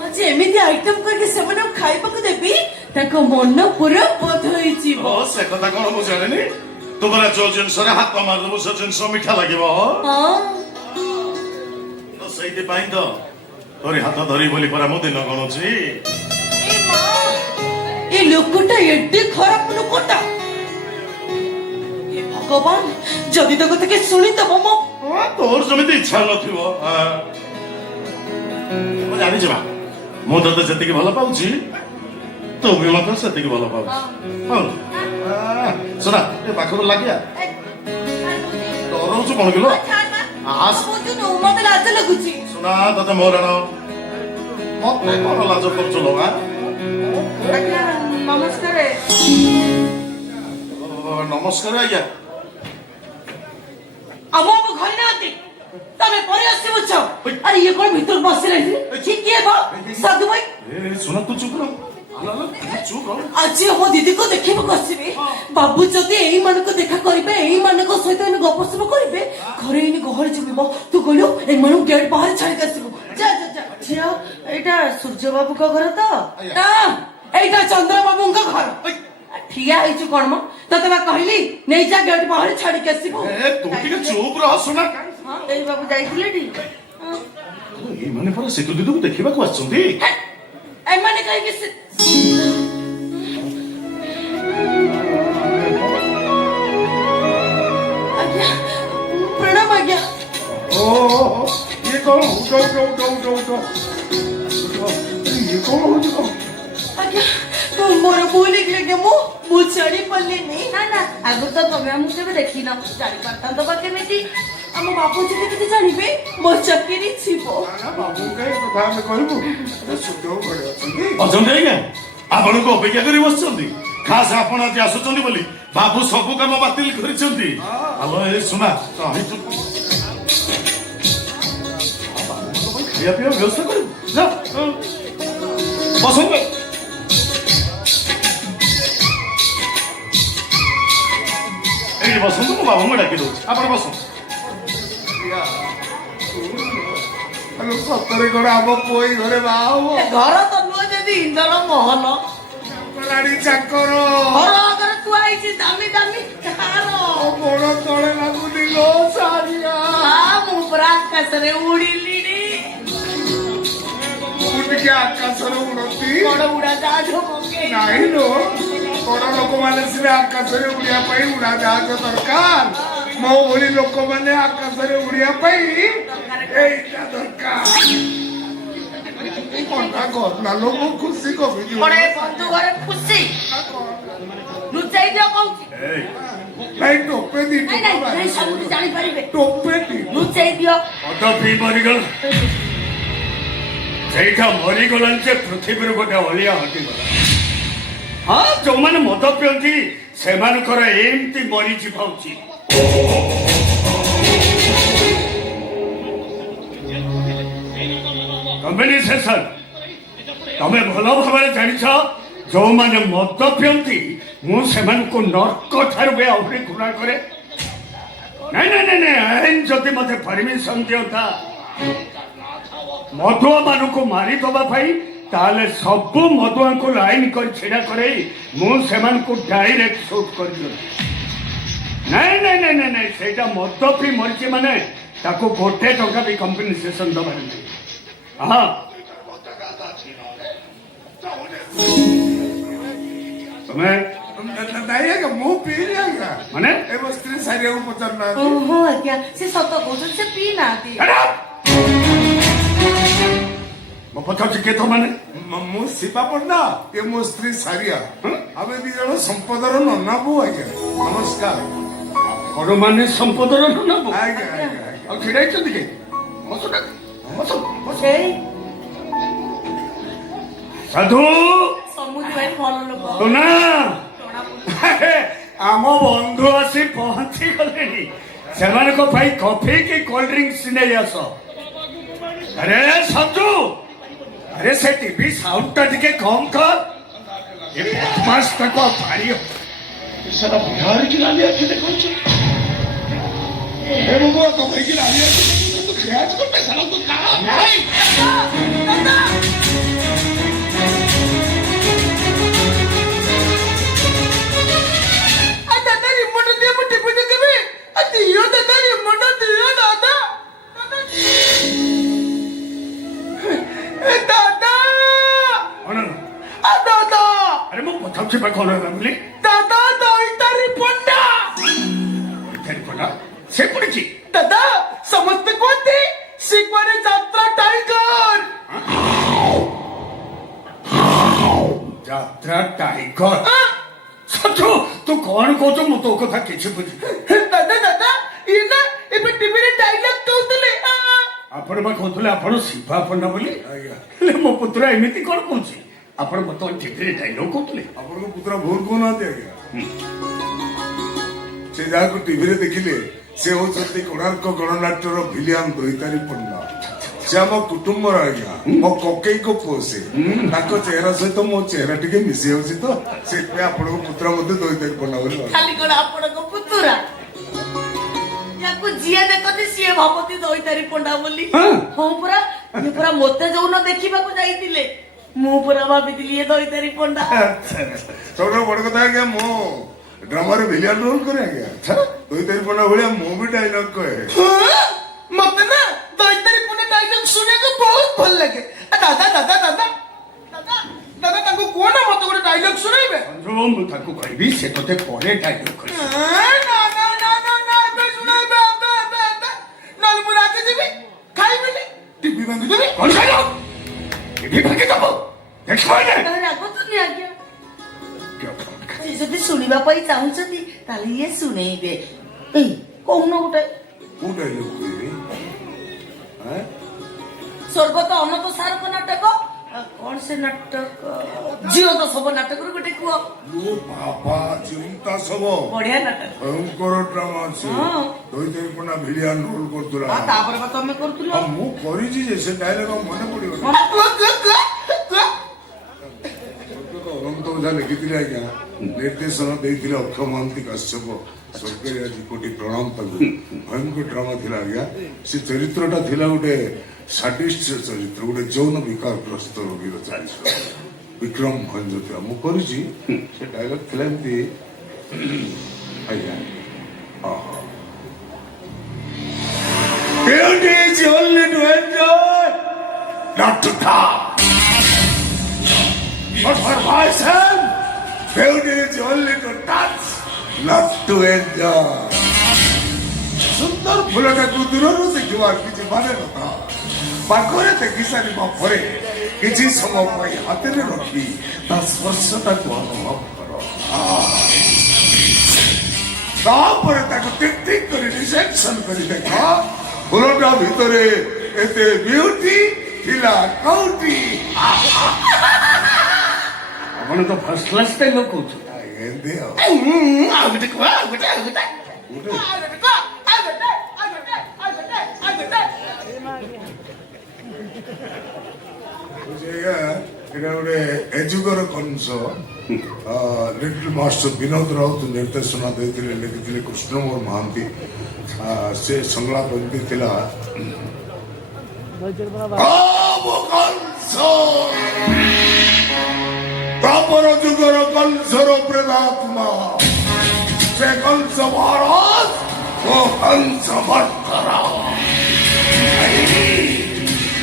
ଆଜି ଏମିତି ଆଇଟମ କରିକି ସେମାନଙ୍କୁ ଖାଇବାକୁ ଦେବି ତାଙ୍କ ମନ ପୁରା ବୋଧ ହେଇଯିବ ସେ କଥା କଣ ମୁଁ ଜାଣିନି ତୁ ପରା ଯୋଉ ଜିନିଷରେ ହାତ ମାରିଦେବୁ ସେ ଜିନିଷ ମିଠା ଲାଗିବ ସେଇଥିପାଇଁ ତ ତୋରି ହାତ ଧରି ବୋଲି ପରା ମୁଁ ଦିନ ଗଣୁଛି ଏ ଲୋକଟା ଏତେ ଖରାପ ଲୋକଟା ଭଗବାନ ଯଦି ତ କଥା କି ଶୁଣିଦବ ମୋ ତୋର ଯେମିତି ଇଚ୍ଛା ନଥିବ ମୁଁ ଜାଣିଛି ବା ମୁଁ ତତେ ଯେତିକି ଭଲ ପାଉଛି ତୁ ବି ମତେ ସେତିକି ଭଲ ପାଉଛି ଶୁଣା ଏ ପାଖରୁ ଲାଗିଆ ଡରଉଛୁ କଣ କିଲୋ ମତେ ଲାଜ ଲାଗୁଛି ଶୁଣା ତତେ ମୋର ମତେ କଣ ଲାଜ କରୁଛୁ ଲୋ ନମସ୍କାର ନମସ୍କାର ଆଜ୍ଞା ଆମ ବାବୁ ଘରେ ନାହାନ୍ତି ତମେ ପରେ ଆସିବୁଛ ଆରେ ଇଏ କଣ ଭିତରୁ ବସିଲେଣି କିଏ ବା ସାଧୁ ଭାଇ ଶୁଣ ତୁ ଚୁପ ରହ ଆଜି ଆମ ଦିଦିକୁ ଦେଖିବାକୁ ଆସିବେ ବାବୁ ଯଦି ଏଇମାନଙ୍କୁ ଦେଖା କରିବେ ଏଇମାନଙ୍କ ସହିତ ଏଇନେ ଗପସପ କରିବେ ଘରେ ଏଇନେ ଗହଳି ଜମିବ ତୁ କହିଲୁ ଏମାନଙ୍କୁ ଗେଟ୍ ବାହାରେ ଛାଡିକି ଆସିବୁ ଯା ଯା ଯା ଝିଅ ଏଇଟା ସୂର୍ଯ୍ୟ ବାବୁଙ୍କ ଘର ତ ନା ଏଇଟା ଚନ୍ଦ୍ର ବାବୁଙ୍କ ଘର ଠିଆ ହେଇଛୁ କଣ ମ ତତେ ବା କହିଲି ନେଇଯା ଗେଟ୍ ବାହାରେ ଛାଡିକି ଆସିବୁ ତୁ ଟିକେ ଚୁପ ରହ ଶୁଣା ଏଇ ବାବୁ ଯାଇଥିଲେ ଟି ଏମାନେ ପରା ସେତୁ ଦିଦିକୁ ଦେଖିବାକୁ ଆସିଛନ୍ତି ଏମାନେ କାହିଁକି ଆଜ୍ଞା ପ୍ରଣାମ ଆଜ୍ଞା ଇଏ କଣ ଇଏ କଣ ହଉଛି କଣ ଆଜ୍ଞା ମୋର ଭୁଲ ହେଇଗଲା ଆଜ୍ଞା ମୁଁ ଜାଣି ପାରିଲିନି ନା ନା ଆଗରୁ ତ ତମେ ଆମକୁ କେବେ ଦେଖିନ ଜାଣିପାରିଥାନ୍ତ ବା କେମିତି ଆମ ବାବୁ ଯଦି କେତେ ଜାଣିବେ ମୋ ଚାକିରି ଥିବ ଅଛନ୍ତି ଆଜ୍ଞା ଆପଣଙ୍କୁ ଅପେକ୍ଷା କରି ବସିଛନ୍ତି ଖାସ୍ ଆପଣ ଆଜି ଆସୁଛନ୍ତି ବୋଲି ବାବୁ ସବୁ କାମ ବାତିଲ କରିଛନ୍ତି ଆଲୋ ଏ ଶୁଣା ଖାଇବା ପିଇବା ବ୍ୟବସ୍ଥା କରିବୁ ବସନ୍ତୁ ଏଇଠି ବସନ୍ତୁ ମୁଁ ବାବୁଙ୍କୁ ଡାକି ଦଉଛି ଆପଣ ବସନ୍ତୁ ସତରେ କଣ ଆମ ପୁଅ ଏଇ ଘରେ ବାହା ହବ ଘର ତ ନୁହଁ ଯଦି ଇନ୍ଧନ ମହଲ ଚାକର ଘର ଆଗରେ ଥୁଆ ହେଇଛି ଦାମୀ ଦାମୀ କାର ଆକାଶରେ ଉଡ଼ିଲିଣି ମୁଁ ଟିକେ ଆକାଶରେ ଉଡ଼ନ୍ତି ବଡ଼ ଉଡ଼ାଜାହାଜ ପକେଇ ନାହିଁ ଲୋ ବଡ଼ ଲୋକମାନେ ସିନା ଆକାଶରେ ଉଡ଼ିବା ପାଇଁ ଉଡ଼ାଜାହାଜ ଦରକାର ମୋ ଭଳି ଲୋକମାନେ ଆକାଶରେ ଉଡ଼ିବା ପାଇଁ ଏଇଟା ଦରକାର କଣ୍ଟା କରନା ଲୋ ମୁଁ ଖୁସି କବି ବଡ଼େ ବନ୍ଧୁ ଘରେ ଖୁସି ଲୁଚାଇ ଦିଅ କହୁଛି ନାଇଁ ଟୋପେ ଦି ନାଇଁ ନାଇଁ ନାଇଁ ସବୁଠି ଜାଣିପାରିବେ ଟୋପେ ଦି ଲୁଚାଇ ଦିଅ ମଦ ପିଇ ମରିଗଲା ସେଇଟା ମରିଗଲାଣି ଯେ ପୃଥିବୀରୁ ଗୋଟେ ଅଳିଆ ହଟିଗଲା ହଁ ଯୋଉମାନେ ମଦ ପିଅନ୍ତି ସେମାନଙ୍କର ଏମିତି ମରିଯିବା ଉଚିତ କମ୍ପେନିସେସନ ତମେ ଭଲ ଭାବରେ ଜାଣିଛ ଯୋଉମାନେ ମଦ ପିଅନ୍ତି ମୁଁ ସେମାନଙ୍କୁ ନର୍କ ଠାରୁ ବି ଆହୁରି ଘୃଣା କରେ ନାଇଁ ନାଇଁ ନାଇଁ ନାଇଁ ଆଇନ ଯଦି ମତେ ପରମିଶନ ଦିଅନ୍ତା ମଦୁଆ ମାନଙ୍କୁ ମାରିଦବା ପାଇଁ ତାହେଲେ ସବୁ ମଦୁଆଙ୍କୁ ଲାଇନ କରି ଛିଡା କରେଇ ମୁଁ ସେମାନଙ୍କୁ ଡାଇରେକ୍ଟ ସୁଟ୍ କରିଦିଅନ୍ତି ନାଇଁ ନାଇଁ ନାଇଁ ନାଇଁ ନାଇଁ ସେଇଟା ମଦ ପିଇ ମରିଛି ମାନେ ତାକୁ ଗୋଟେ ଟଙ୍କା ବି କମ୍ପେନିସେସନ ଦବାର ନାହିଁ ହଁ ତମେ ନାଇଁ ଆଜ୍ଞା ମୁଁ ପିଇଲି ଆଜ୍ଞା ମାନେ ଏ ମୋ ସ୍ତ୍ରୀ ସାରିବାକୁ ପଚାରୁନାହାନ୍ତି ଓହୋ ଆଜ୍ଞା ସେ ସତ କହୁଛନ୍ତି ସେ ପିଇ ନାହାନ୍ତି ମୋ ପଚାରୁଛି କିଏ ତମାନେ ମୁଁ ଶିବା ପଣ୍ଡା ଏ ମୋ ସ୍ତ୍ରୀ ସାରିଆ ଆମେ ଦି ଜଣ ସମ୍ପଦର ନନା ବୋଉ ଆଜ୍ଞା ନମସ୍କାର ଘର ମାନେ ସମ୍ପଦର ନବୁ ଆଜ୍ଞା ଆଜ୍ଞା ଆଜ୍ଞା ଆଉ ଛିଡା ହେଇଛନ୍ତି କି ସେଇ ସାଧୁ ସମୁଦ୍ର ଭାଇ ଭଲ ଲୋକ ନା ଜଣା ପଡୁଛି। ଆମ ବନ୍ଧୁ ଆସି ପହଞ୍ଚି ଗଲେଣି ସେମାନଙ୍କ ପାଇଁ କଫି କି କୋଲ୍ଡ ଡ୍ରିଙ୍କସ ନେଇ ଆସ ଆରେ ସଞ୍ଜୁ ଆରେ ସେ ଟିଭି ସାଉଣ୍ଡ ଟା ଟିକେ କମ କର ଏ ବଦମାସ ତାକୁ ଆଉ ପାରି ସାରା ବିହାର କି ନାଲି ଆଖି ଦେଖାଉଛି ଏ ବାବୁ ତ ଭାଇକି ରାଜି ଅଛି ତୁ ଖ୍ୟାଚ করতে সারা তো কাজ নাই দাদা রিমোট দিয়ে আমি টিভি দেখবি দিও দাদা রিমোট দিও দাদা দাদা କଣ দাদা ଆରେ ମୁଁ ପଚାରୁଛି ବା କଣ ହେଲା ବୋଲି দাদা দইতারি পন্ডা ସେ ପଡିଛି দাদা সমস্ত কোতে শিকবারে যাত্রা টাইগার ଯାତ୍ରା ଟାଇଗର ସଚୁ ତୁ କଣ କହୁଛୁ ମୁଁ ତୋ କଥା କିଛି ବୁଝି দাদা দাদা ইনা এবে টিভিরে ডায়লগ কହୁଥିଲେ ଆପଣ ବା କହୁଥିଲେ ଆପଣ ଶିବା ପଣ୍ଡା ବୋଲି ଆଜ୍ଞା ହେଲେ ମୋ ପୁତ୍ର ଏମିତି କଣ କହୁଛି ଆପଣ ବର୍ତ୍ତମାନ ଟିଭିରେ ଡାଇଲଗ କହୁଥିଲେ ଆପଣଙ୍କ ପୁତ୍ର ଭୁଲ କହୁନାହାନ୍ତି ଆଜ୍ଞା ସେ ଯାହାକୁ ଟିଭିରେ ଦେଖିଲେ ସେ ହଉଛନ୍ତି କୋଣାର୍କ ଗଣନାଟ୍ୟର ଭିଲିଆନ ଦଇତାରୀ ପଣ୍ଡା ସେ ଆମ କୁଟୁମ୍ବର ଆଜ୍ଞା ମୋ କକେଇଙ୍କ ପୁଅ ସେ ତାଙ୍କ ଚେହେରା ସହିତ ମୋ ଚେହେରା ଟିକେ ମିଶି ଯାଉଛି ତ ସେଥିପାଇଁ ଆପଣଙ୍କ ପୁତ୍ର ମଧ୍ୟ ଦଇତାରୀ ପଣ୍ଡା ବୋଲି ଭାବୁଛି। ଖାଲି କଣ ଆପଣଙ୍କ ପୁତୁରା ୟାକୁ ଯିଏ ଦେଖନ୍ତି ସିଏ ଭାବନ୍ତି ଦଇତାରୀ ପଣ୍ଡା ବୋଲି ହଁ ପୁରା ଇଏ ପୁରା ମତେ ଯୋଉନ ଦେଖିବାକୁ ଯାଇଥିଲେ ମୁଁ ପୁରା ଭାବିଥିଲି ଇଏ ଦଇତାରୀ ପଣ୍ଡା ସବୁଠାରୁ ବଡ କଥା ଆଜ୍ଞା ମୁଁ ଡ୍ରାମାରେ ଭିଲିଆନ ରୋଲ କରେ ଆଜ୍ଞା ଦଇତାରୀ ପଣ୍ଡା ଭଳିଆ ମୁଁ ବି ଡାଇଲଗ କହେ মতে না দইতারি পন্ডা ডায়লগ শুনিବାକୁ ବହୁତ ଭଲ ଲାଗେ দাদা দাদা দাদা দাদা দাদা ତାଙ୍କୁ কোন মতে ଗୋଟେ ডায়লগ শুনাইবে ମୁଁ ତାକୁ କହିବି ସେ ତତେ ପରେ ଡାଇଲଗ କରିବ না না না না না ଏବେ শুনাইবে ଏବେ ଏବେ ଏବେ ନହେଲେ ମୁଁ ରାତି ଯିବି ଖାଇବିନି ଟିଭି ଭାଙ୍ଗି ଦେବି କଣ କହିଲ ଟିଭି ଭାଙ୍ଗି ଦବ ଦେଖିବ ରାଗନ୍ତୁନି ଆଜ୍ଞା ସେ ଯଦି ଶୁଣିବା ପାଇଁ ଚାହୁଁଛନ୍ତି ତାହେଲେ ଇଏ ଶୁଣେଇବେ ଏଇ କହୁନ ଗୋଟେ କୋଉ ଡାଇଲଗ କହିବି ସ୍ୱର୍ଗତ ଅନନ୍ତ ସାରଙ୍କ ନାଟକ କଣ ସେ ନାଟକ ଝିଅ ତ ସବୁ ନାଟକରୁ ଗୋଟେ କୁହ ଲୋ ବାବା ଚିନ୍ତା ସବ ବଢିଆ ନାଟକ ଭୟଙ୍କର ଡ୍ରାମା ଅଛି ହଁ। ଦଇତାରୀ ପଣ୍ଡା ଭିଲିଆନ ରୋଲ କରୁଥିଲା ତାପରେ ବା ତମେ କରୁଥିଲ ଆଉ ମୁଁ କରିଛି ଯେ ସେ ଡାଇଲଗ ମନେ ପଡିବ ଅନନ୍ତ ଓଝା ଲେଖିଥିଲେ ଆଜ୍ଞା ନିର୍ଦ୍ଦେଶନ ଦେଇଥିଲେ ଅକ୍ଷୟ ମହାନ୍ତି କାଶ୍ୟପ ସ୍ୱର୍ଗରେ ଆଜି କୋଟି ପ୍ରଣାମ ତାଙ୍କୁ ଭୟଙ୍କର ଡ୍ରାମା ଥିଲା ଆଜ୍ଞା ସେ ଚରିତ୍ରଟା ଥିଲା ଗୋଟେ ସାଡିଷ୍ଟ ଚରିତ୍ର ଗୋଟେ ଯୌନ ବିକାରଗ୍ରସ୍ତ ରୋଗୀର ଚରିତ୍ର ବିକ୍ରମ ଭଞ୍ଜ ଥିଲା ମୁଁ କରିଛି ସେ ଡାଇଲଗ ଥିଲା ଏମିତି ଆଜ୍ଞା କେଉଁଠି ଯିବ not to die. But for myself, beauty is only to touch, not to enjoy. ସୁନ୍ଦର ଫୁଲଟାକୁ ଦୂରରୁ ଦେଖିବାର କିଛି ମାନେ ନଥାଏ ପାଖରେ ଦେଖି ସାରିବା ପରେ କିଛି ସମୟ ପାଇଁ ହାତରେ ରଖି ତା ସ୍ପର୍ଶଟାକୁ ଅନୁଭବ କର ତାପରେ ତାକୁ ଟିକ୍ ଟିକ୍ କରି ରିସେପସନ କରି ଦେଖ ଫୁଲଟା ଭିତରେ ଏତେ ବିୟୁଟି ଥିଲା କୋଉଠି ଆପଣ ତ ଫାର୍ଷ୍ଟ କ୍ଲାସ୍ ଟାଇମ୍ କହୁଛୁ ଏମିତି ଆଉ ଆଉ ଗୋଟେ କୁହ ଆଉ ଗୋଟେ ଏଇଟା ଗୋଟେ ଏଜୁଗର କଂସ ଲିଟିଲ ମାଷ୍ଟର ବିନୋଦ ରାଉତ ନିର୍ଦ୍ଦେଶନା ଦେଇଥିଲେ ଲେଖିଥିଲେ କୃଷ୍ଣମୋହନ ମହାନ୍ତି ସେ ସଂଳାପ ଏମିତି ଥିଲା ତାପର ଯୁଗର କଂସର ପ୍ରେତାତ୍ମା ସେ କଂସ ମହାରାଜ ଓ କଂସ ବର୍ତ୍ତରା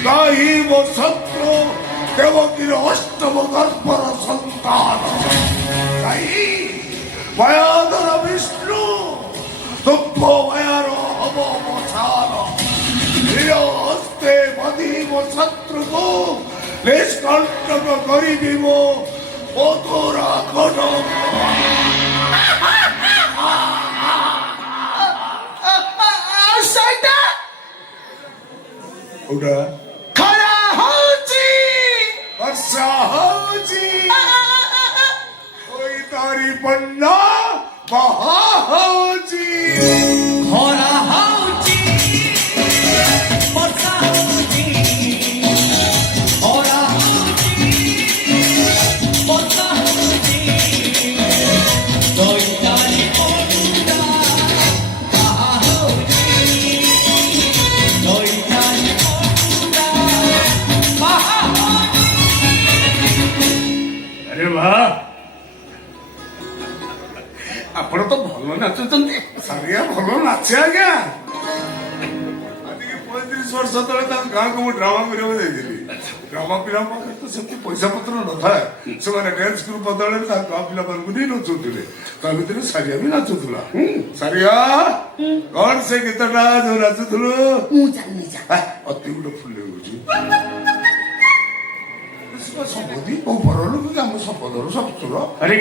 ଗାଈ ମୋ ଶତ୍ରୁ ଦେବକୀର ଅଷ୍ଟମ ଗର୍ଭର ସନ୍ତାନ ଗାଈ ମାୟାଧର ବିଷ୍ଣୁ ଦୁଃଖ ମାୟାର ହବ ମୋ ଛାର ହସ୍ତେ ବଧି ମୋ ଶତ୍ରୁକୁ ନିଷ୍କଣ୍ଟକ କରିବି ମୋ ମଧୁରା କନକ କୋଉଟା ଖରା ହଉଛି ବର୍ଷା ହଉଛି ওই তারি বন্যা মহা হଉଛି ଖରା ହଉଛି ବର୍ଷା ହଉଛି ଖରା ହଉଛି ବର୍ଷା ହଉଛି ଦଇତାଳି ପଣ୍ଡା ବାହା ହଉଛି ଦଇତାଳି ପଣ୍ଡା ବାହା ହଉଛି ଆରେ ବାଃ ଆପଣ ତ ଭଲ ନାଚୁଛନ୍ତି ସାରିଆ ଭଲ ନାଚେ ଆଜ୍ଞା ଆଜିକି 35 ବର୍ଷ ତଳେ ତାଙ୍କ ଗାଁକୁ ମୁଁ ଡ୍ରାମା କରିବାକୁ ଯାଇଥିଲି ଡ୍ରାମା ପିଲାଙ୍କ ପାଖରେ ତ ସେମିତି ପଇସା ପତ୍ର ନଥାଏ ସେମାନେ ଡ୍ୟାନ୍ସ ଗ୍ରୁପ ବଦଳରେ ତାଙ୍କ ଗାଁ ପିଲାମାନଙ୍କୁ ନେଇ ନାଚୁଥିଲେ ତା ଭିତରେ ସାରିଆ ବି ନାଚୁଥିଲା ସାରିଆ କଣ ସେ ଗୀତଟା ଯୋଉ ନାଚୁଥିଲୁ ମୁଁ ଜାଣିନି ଅତି ଗୋଟେ ଫୁଲ ହଉଛି ସମ୍ପତ୍ତି କୋଉ ପରଲୋକ କି ଆମ ସମ୍ପଦର ଶତ୍ରୁର ଆରେ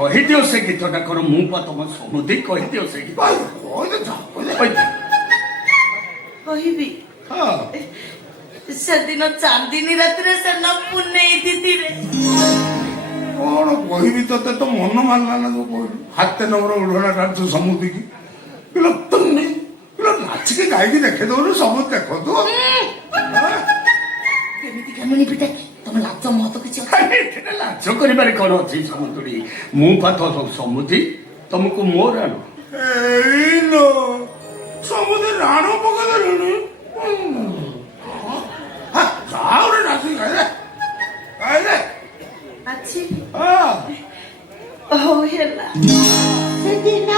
କହିଦିଅ ସେ ଗୀତଟା କର ମୁଁ ପା ତମ ସମୁଦି କହିଦିଅ ସେ ଗୀତ କହିବି ହଁ ସେଦିନ ଚାନ୍ଦିନୀ ରାତିରେ ସେ ନ ପୁନେଇ ଦିଦିରେ କଣ କହିବି ତତେ ତ ମନ ମାରିଲା ନା ଯୋଉ କହିଲୁ ହାତେ ନମ୍ବର ଓଢଣା କାଢୁଛୁ ସମୁଦି କି ପିଲା ତୁମେ ପିଲା ନାଚିକି ଗାଇକି ଦେଖେଇ ଦଉନୁ ସବୁ ଦେଖନ୍ତୁ କେମିତି କେମିତି ପିଟା ତମ ଲାଜ ମହତ କିଛି ଅଛି ଏଥିରେ ଲାଜ କରିବାରେ କଣ ଅଛି ସମୁଦୁରୀ ମୁଁ ପା ତ ସମୁଦି ତମକୁ ମୋ ରାଣ ଏଇ ଲୋ ସମୁଦି ରାଣ ପକେଇଦେଲୁଣି ଯାଉରେ ନାଚିକି ଗାଇଲେ ଗାଇଲେ ଅଛି ହଁ ହଉ ହେଲା ସେଦିନ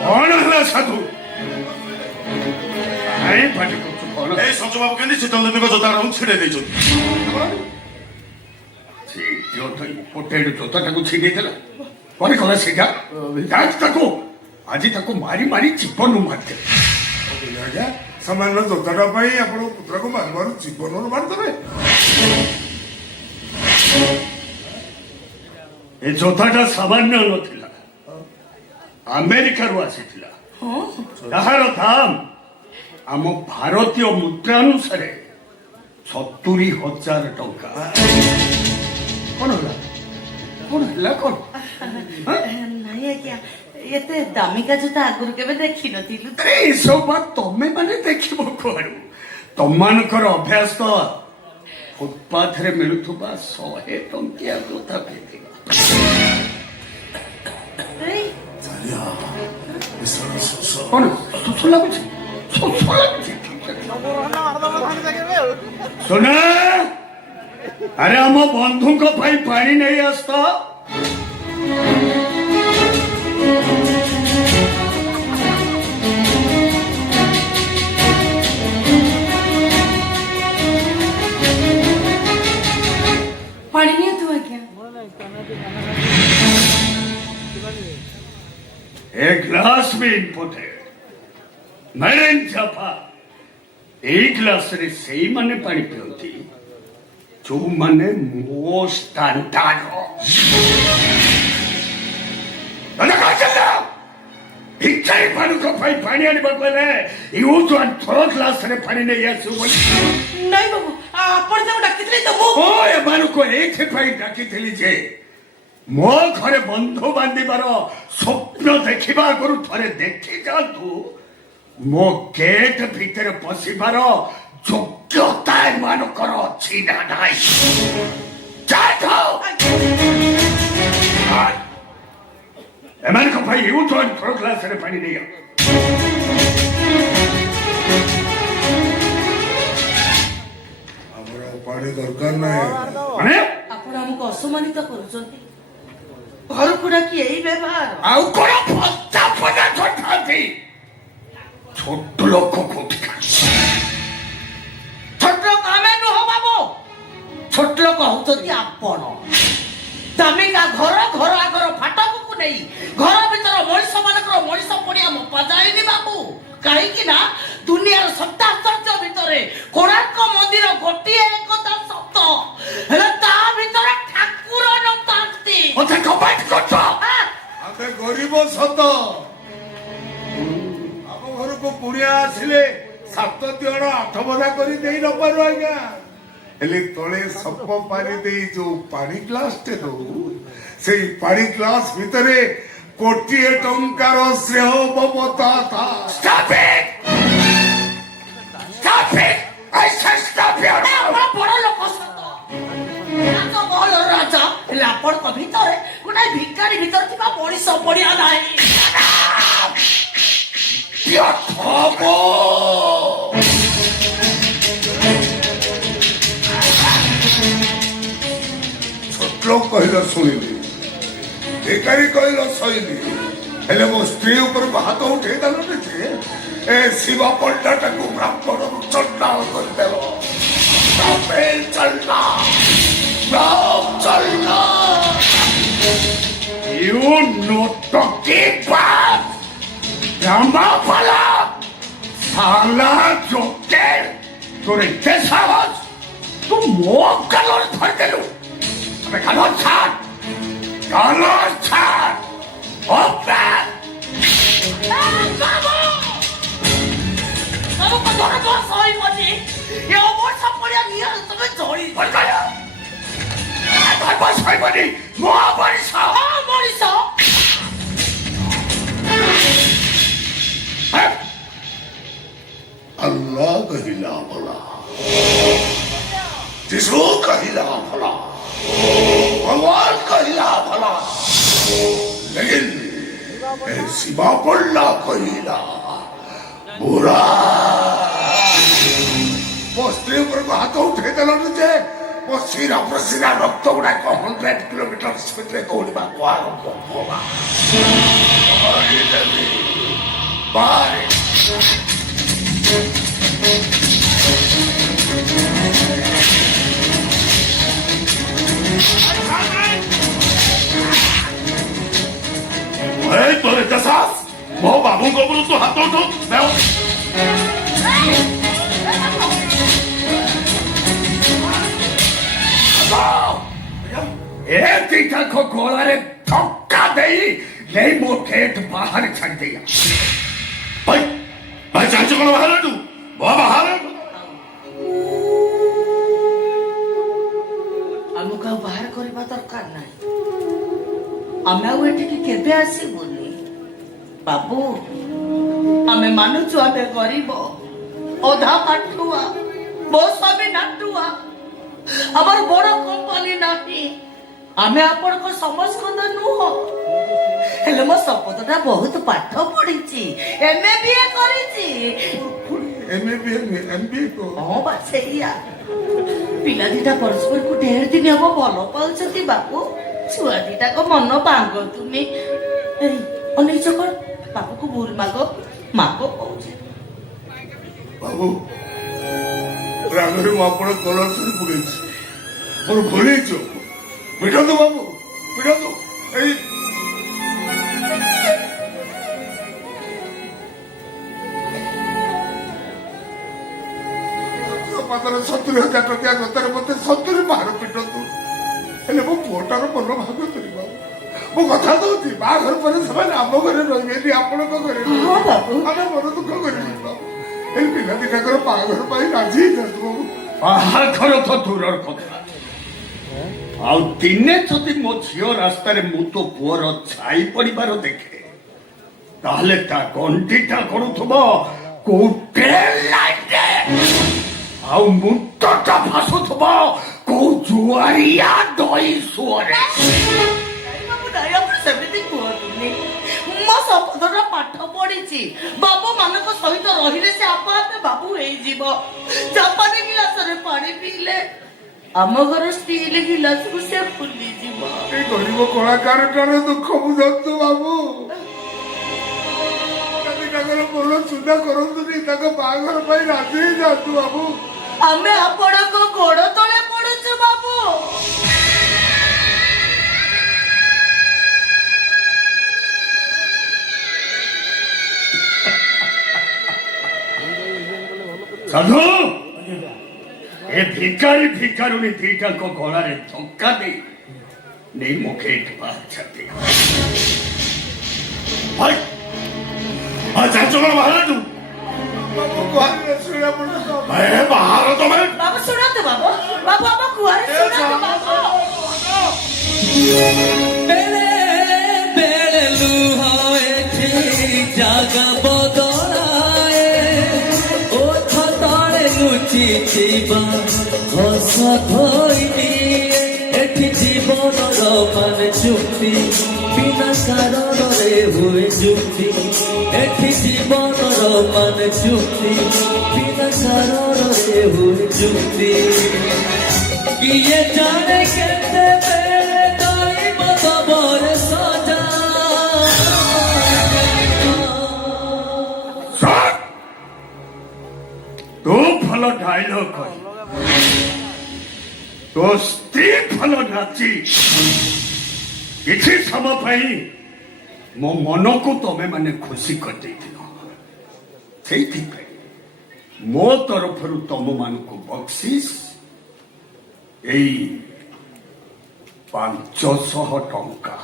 କଣ ହେଲା ସାଧୁ କାଇଁ ପାଟି କରୁଛୁ କଣ এই সঞ্জু বাবু কেন শীতল দেবীଙ୍କ ଜୋତାଟା ଛିଡେଇ ଦେଇଛନ୍ତି ପୋଟେଡ ଜୋତାଟାକୁ ଛିଣ୍ଡେଇଥିଲା ପରେ କଲା ସେଇଟା ତାକୁ ଆଜି ତାକୁ ମାରି ମାରି ଜୀବନ ମାରିଦେଲେ ଆଜ୍ଞା ସାମାନ୍ୟ ଜୋତାଟା ପାଇଁ ଆପଣଙ୍କ ପୁତ୍ରକୁ ମାରିବାରୁ ଜୀବନରୁ ମାରିଦେବେ ଏ ଜୋତାଟା ସାମାନ୍ୟ ନଥିଲା ଆମେରିକାରୁ ଆସିଥିଲା ଏହାର ଦାମ ଆମ ଭାରତୀୟ ମୁଦ୍ରା ଅନୁସାରେ 70,000 ଟଙ୍କା କଣ ହେଲା କଣ ହେଲା କଣ ନାଇଁ ଆଜ୍ଞା ଏତେ ଦାମିକା ଜୋତା ଆଗରୁ କେବେ ଦେଖିନଥିଲୁ ଏସବୁ ତମେ ମାନେ ଦେଖିବ କୁଆଡୁ ତମମାନଙ୍କର ଅଭ୍ୟାସ ତ ଫୁଟପାଥରେ ମିଳୁଥିବା 100 ଟଙ୍କିଆ ଜୋତା ପିନ୍ଧିବା ଆଜ୍ଞା ଶୋଷ କଣ ଶୋଷ ଲାଗୁଛି? ଶୋଷ ଲାଗୁଛି? ଶୁଣ, ଆରେ ଆମ ବନ୍ଧୁଙ୍କ ପାଇଁ ପାଣି ନେଇ ଆସ ତ। ପାଣି ନିଅନ୍ତୁ ଆଜ୍ଞା। ଏ ଗ୍ଲାସ ବି ଇମ୍ପୋର୍ଟେଣ୍ଟ। ମ୍ୟାଡାମ ଚାପା, ଏଇ ଗ୍ଲାସରେ ସେଇମାନେ ପାଣି ପିଅନ୍ତି ଯୋଉମାନେ ମୋ ଷ୍ଟାଣ୍ଡାର୍ଡ। ଭିକାରୀ ମାନଙ୍କ ପାଇଁ ପାଣି ଆଣିବାକୁ ହେଲେ ୟୁଜ୍ ଆଣ୍ଡ ଥ୍ରୋ ଗ୍ଲାସରେ ପାଣି ନେଇ ଆସିବୁ ବୋଲି। ନାଇଁ ବାବୁ, ଆପଣ ତାକୁ ଡାକିଥିଲେ ତ ମୁଁ। ଓ ଏମାନଙ୍କୁ ଏଇଥିପାଇଁ ଡାକିଥିଲି ଯେ ମୋ ଘରେ ବନ୍ଧୁ ବାନ୍ଧିବାର ସ୍ୱପ୍ନ ଦେଖିବା ଆଗରୁ ଥରେ ଦେଖି ଯାଆନ୍ତୁ ମୋ ଗେଟ୍ ଭିତରେ ପଶିବାର ଯୋଗ୍ୟତା ଏମାନଙ୍କର ଅଛି ନା ନାହିଁ। ଏମାନଙ୍କ ପାଇଁ ୟୁଜ୍ ଆଣ୍ଡ ଥ୍ରୋ ଗ୍ଲାସରେ ପାଣି ନେଇ ଆସ। ଆମର ପାଣି ଦରକାର ନାହିଁ ମାନେ ଆପଣ ଆମକୁ ଅସମ୍ମାନିତ କରୁଛନ୍ତି। ଘରକୁ ଡାକି ଏଇ ବ୍ୟବହାର। ଆଉ କଣ ଫସ୍ତା ପଦାର୍ଥ ଥାନ୍ତି? ଛୋଟ ଲୋକ କୋଉଠି ଛୋଟ ଲୋକ ଆମେ ନୁହଁ ବାବୁ, ଛୋଟ ଲୋକ ହଉଛନ୍ତି ଆପଣ। ଦାମିକା ଘର ଆଗର ଫାଟକକୁ ନେଇ ଘର ଭିତର ମଣିଷ ମାନଙ୍କର ମଣିଷ ପଡିଆ ମପା ଯାଏନି ବାବୁ। କାହିଁକି ନା ଦୁନିଆର ସପ୍ତାଶ୍ଚର୍ଯ୍ୟ ଭିତରେ କୋଣାର୍କ ମନ୍ଦିର ଗୋଟିଏ ଏକତା ସତ, ହେଲେ ତା ଭିତରେ ଠାକୁର ନଥାନ୍ତି। ମତେ କମେଣ୍ଟ କରୁଛ? ଆମେ ଗରିବ ସତ, ଆମ ଘରକୁ କୁଣିଆ ଆସିଲେ 7 ଦିନ 8 ବଧା କରି ଦେଇ ନପାରୁ ଆଜ୍ଞା, ହେଲେ ତଳେ ସପ ପାରି ଦେଇ ଯୋଉ ପାଣି ଗ୍ଲାସଟେ ଦଉ, ସେଇ ପାଣି ଗ୍ଲାସ ଭିତରେ 1,000,000 ଟଙ୍କାର ଶ୍ରେୟ ମମତା ଥାଏ। Stop it! Stop it! I said stop it! ଆପଣ ବଡ ଲୋକ ସତ, ରାଜ ମହଲର ରାଜା, ହେଲେ ଆପଣଙ୍କ ଭିତରେ ଗୋଟେ ଭିକାରୀ ଭିତରେ ଥିବା ମଣିଷ ପଡିଆ ନାହିଁ। ଛୋଟ ଲୋକ କହିଲ ଶୁଣିଲି, ଭିକାରୀ କହିଲ ସଇଲି, ହେଲେ ମୋ ସ୍ତ୍ରୀ ଉପରକୁ ହାତ ଉଠେଇ ଦେଲନି ଯେ ଏ ଶିବ ପଣ୍ଡାଟାକୁ ବ୍ରାହ୍ମଣରୁ ଚଣ୍ଡାଳ କରିଦେବ। You know talking bad! Ramapala! Sala Joker! তোর এতে সাহস? তুই মুখ কালোর ধর দিলু। আমি কালোর ছাড়! কালোর ছাড়! ওপেন! ବାବୁ ଧର ବସ ହୋଇବନି, ଏ ଅବର୍ଷ ପଡିଆ ନିଆ ତମେ ଜଳି বলগায়া! ধর্ম সইবনি মহাবরিষ! ମଣିଷ। अल्लाह कहिला भला, जिसु कहिला भला, भगवान कहिला भला, लेकिन ए शिवा पल्ला कहिला बुरा। ମୋ ସ୍ତ୍ରୀ ଉପରକୁ ହାତ ଉଠେଇ ଦେଲନି ଯେ ମୋ ଶିରା ପ୍ରଶିରା ରକ୍ତ ଗୁଡାକ 100 କିଲୋମିଟର ସ୍ପିଡରେ ଦୌଡ଼ିବାକୁ ଆରମ୍ଭ କଲା। ବାହାରେ ତୋରେ ଦେଶାସ ମୋ ବାବୁଙ୍କ ଉପରୁ ତୁ ହାତ ଉଠଉ। ଏ ଦିଟାଙ୍କ ଗୋଳାରେ ଧକ୍କା ଦେଇ ନେଇ ମୋ ଗେଟ୍ ବାହାରେ ଛାଡ଼ି ଦେଇଆ। ଭାଇ ଭାଇ ଜାଣିଛୁ କଣ ବାହାରେ ତୁ ବାହାରେ ଆମକୁ ଆଉ ବାହାର କରିବା ଦରକାର ନାହିଁ। ଆମେ ଆଉ ଏଠିକି କେବେ ଆସିବୁନି ବାବୁ। ଆମେ ମାନୁଛୁ ଆମେ ଗରିବ, ଅଧା ପାଠୁଆ, ମୋ ସ୍ୱାମୀ ନାଟୁଆ, ଆମର ବଡ କମ୍ପାନୀ ନାହିଁ, ଆମେ ଆପଣଙ୍କ ସମସ୍କନ୍ଦ ନୁହଁ, ହେଲେ ମୋ ଶପଥଟା ବହୁତ ପାଠ ପଢିଛି, MA BA କରିଛି। ହଁ ବା ସେଇଆ। ପିଲା ଦିଟା ପରସ୍ପରକୁ ଢେର ଦିନ ହବ ଭଲ ପାଉଛନ୍ତି ବାବୁ। ଛୁଆ ଦିଟାକ ମନ ଭାଙ୍ଗନ୍ତୁନି। ଏଇ ଅନେଇଛ କଣ? ବାବୁକୁ ଭୁଲ ମାଗ, ମାଗ କହୁଛି। ବାବୁ ରାଗରେ ମୁଁ ଆପଣ କଲର ଛୁରୀ ପକେଇଛି, ମୋର ଭୁଲ ହେଇଛୁ। ପିଠନ୍ତୁ ବାବୁ, ପିଠନ୍ତୁ। ଏଇ ପାଦରେ 70,000 ଟଙ୍କିଆ ଗତାରେ ମତେ 70 ବାହାର ପିଟନ୍ତୁ, ହେଲେ ମୋ ପୁଅଟାର ମନ ଭାବୁଥିଲି ବାବୁ। ମୁଁ କଥା ଦଉଛି ବାହାଘର ପରେ ସେମାନେ ଆମ ଘରେ ରହିବେନି, ଆପଣଙ୍କ ଘରେ ହଁ ବାବୁ। ଆମେ ମନ ଦୁଃଖ କରିବି ବାବୁ। ଏଇ ପିଲା ଦିଟାଙ୍କର ବାହାଘର ପାଇଁ ରାଜି ହେଇଯାନ୍ତୁ ବାବୁ। ବାହାଘର ତ ଦୂରର କଥା, ଆଉ ଦିନେ ଯଦି ମୋ ଝିଅ ରାସ୍ତାରେ ମୁଁ ତୋ ପୁଅର ଛାଇ ପଡ଼ିବାର ଦେଖେ, ତାହେଲେ ତା ଗଣ୍ଠିଟା କରୁଥିବ କୋଉ ଟ୍ରେନ୍ ଲାଇନରେ, ଆଉ ମୁଣ୍ଡଟା ଭାସୁଥିବ କୋଉ ଜୁଆରିଆ ଦଇ ସୁଅରେ। ବାବୁ ନାଇଁ, ଆପଣ ସେମିତି କୁହନ୍ତୁନି। ମୋ ଶପଥଟା ପାଠ ପଢିଛି। ବାବୁ ମାନଙ୍କ ସହିତ ରହିଲେ ସେ ଆପେ ଆପେ ବାବୁ ହେଇଯିବ। ଜାପାନୀ ଗିଲାସରେ ପାଣି ପିଇଲେ ଆମ ଘର ଷ୍ଟିଲ ଗିଲାସକୁ ସେ ଭୁଲିଯିବ। এই গরিব কলাকারটার দুঃখ বুঝন্তু বাবু। তাଙ୍କର ମନ ସୁଧା କରନ୍ତୁନି, ତାଙ୍କ ବାହାଘର ପାଇଁ ରାଜି ହେଇଯାନ୍ତୁ ବାବୁ। ଆମେ ଆପଣଙ୍କ ଗୋଡ ତଳେ ପଡୁଛୁ ବାବୁ। ସାଧୁ, ଏ ଭିକାରୀ ଭିକାରୁଣୀ ଦିଟାଙ୍କ ଗଳାରେ ଧକ୍କା ଦେଇ ନେଇ ମୁଖେ ବାହାରିଛନ୍ତି। ଚାଞ୍ଚଳ ବାହାରନ୍ତୁ ବାହାର ତମେ। ବାବୁ ଶୁଣନ୍ତୁ ବାବୁ, ବାବୁ ଆମ କୁଆରେ ଶୁଣନ୍ତୁ ବାବୁ। ବେଳେ ବେଳେ ଲୁହ ଏଠି ଜାଗା ବଦଳାଏ, ଓଠ ତଳେ ଲୁଚିଥିବା ହସ ଧୋଇ ନିଏ। ଏଠି ଜୀବନର ମାନେ ଚୁକ୍ତି ବିନା କାରଣରେ ହୁଏ ଯୁକ୍ତି। ଏଠି ଜୀବନର ମାନେ ଚୁକ୍ତି ବିନା କାରଣରେ ହୁଏ ଯୁକ୍ତି। କିଏ ଜାଣେ କେତେବେଳେ ଦଇବ ଦବରେ ସଜା। ତୁ ଭଲ ଡାଇଲଗ କହି, ତୋ ସ୍ତ୍ରୀ ଭଲ ନାଚି କିଛି ସମୟ ପାଇଁ ମୋ ମନକୁ ତମେ ମାନେ ଖୁସି କରିଦେଇଥିଲ। ସେଇଥିପାଇଁ ମୋ ତରଫରୁ ତମ ମାନଙ୍କୁ ବକ୍ସିସ୍ ଏଇ 500 ଟଙ୍କା।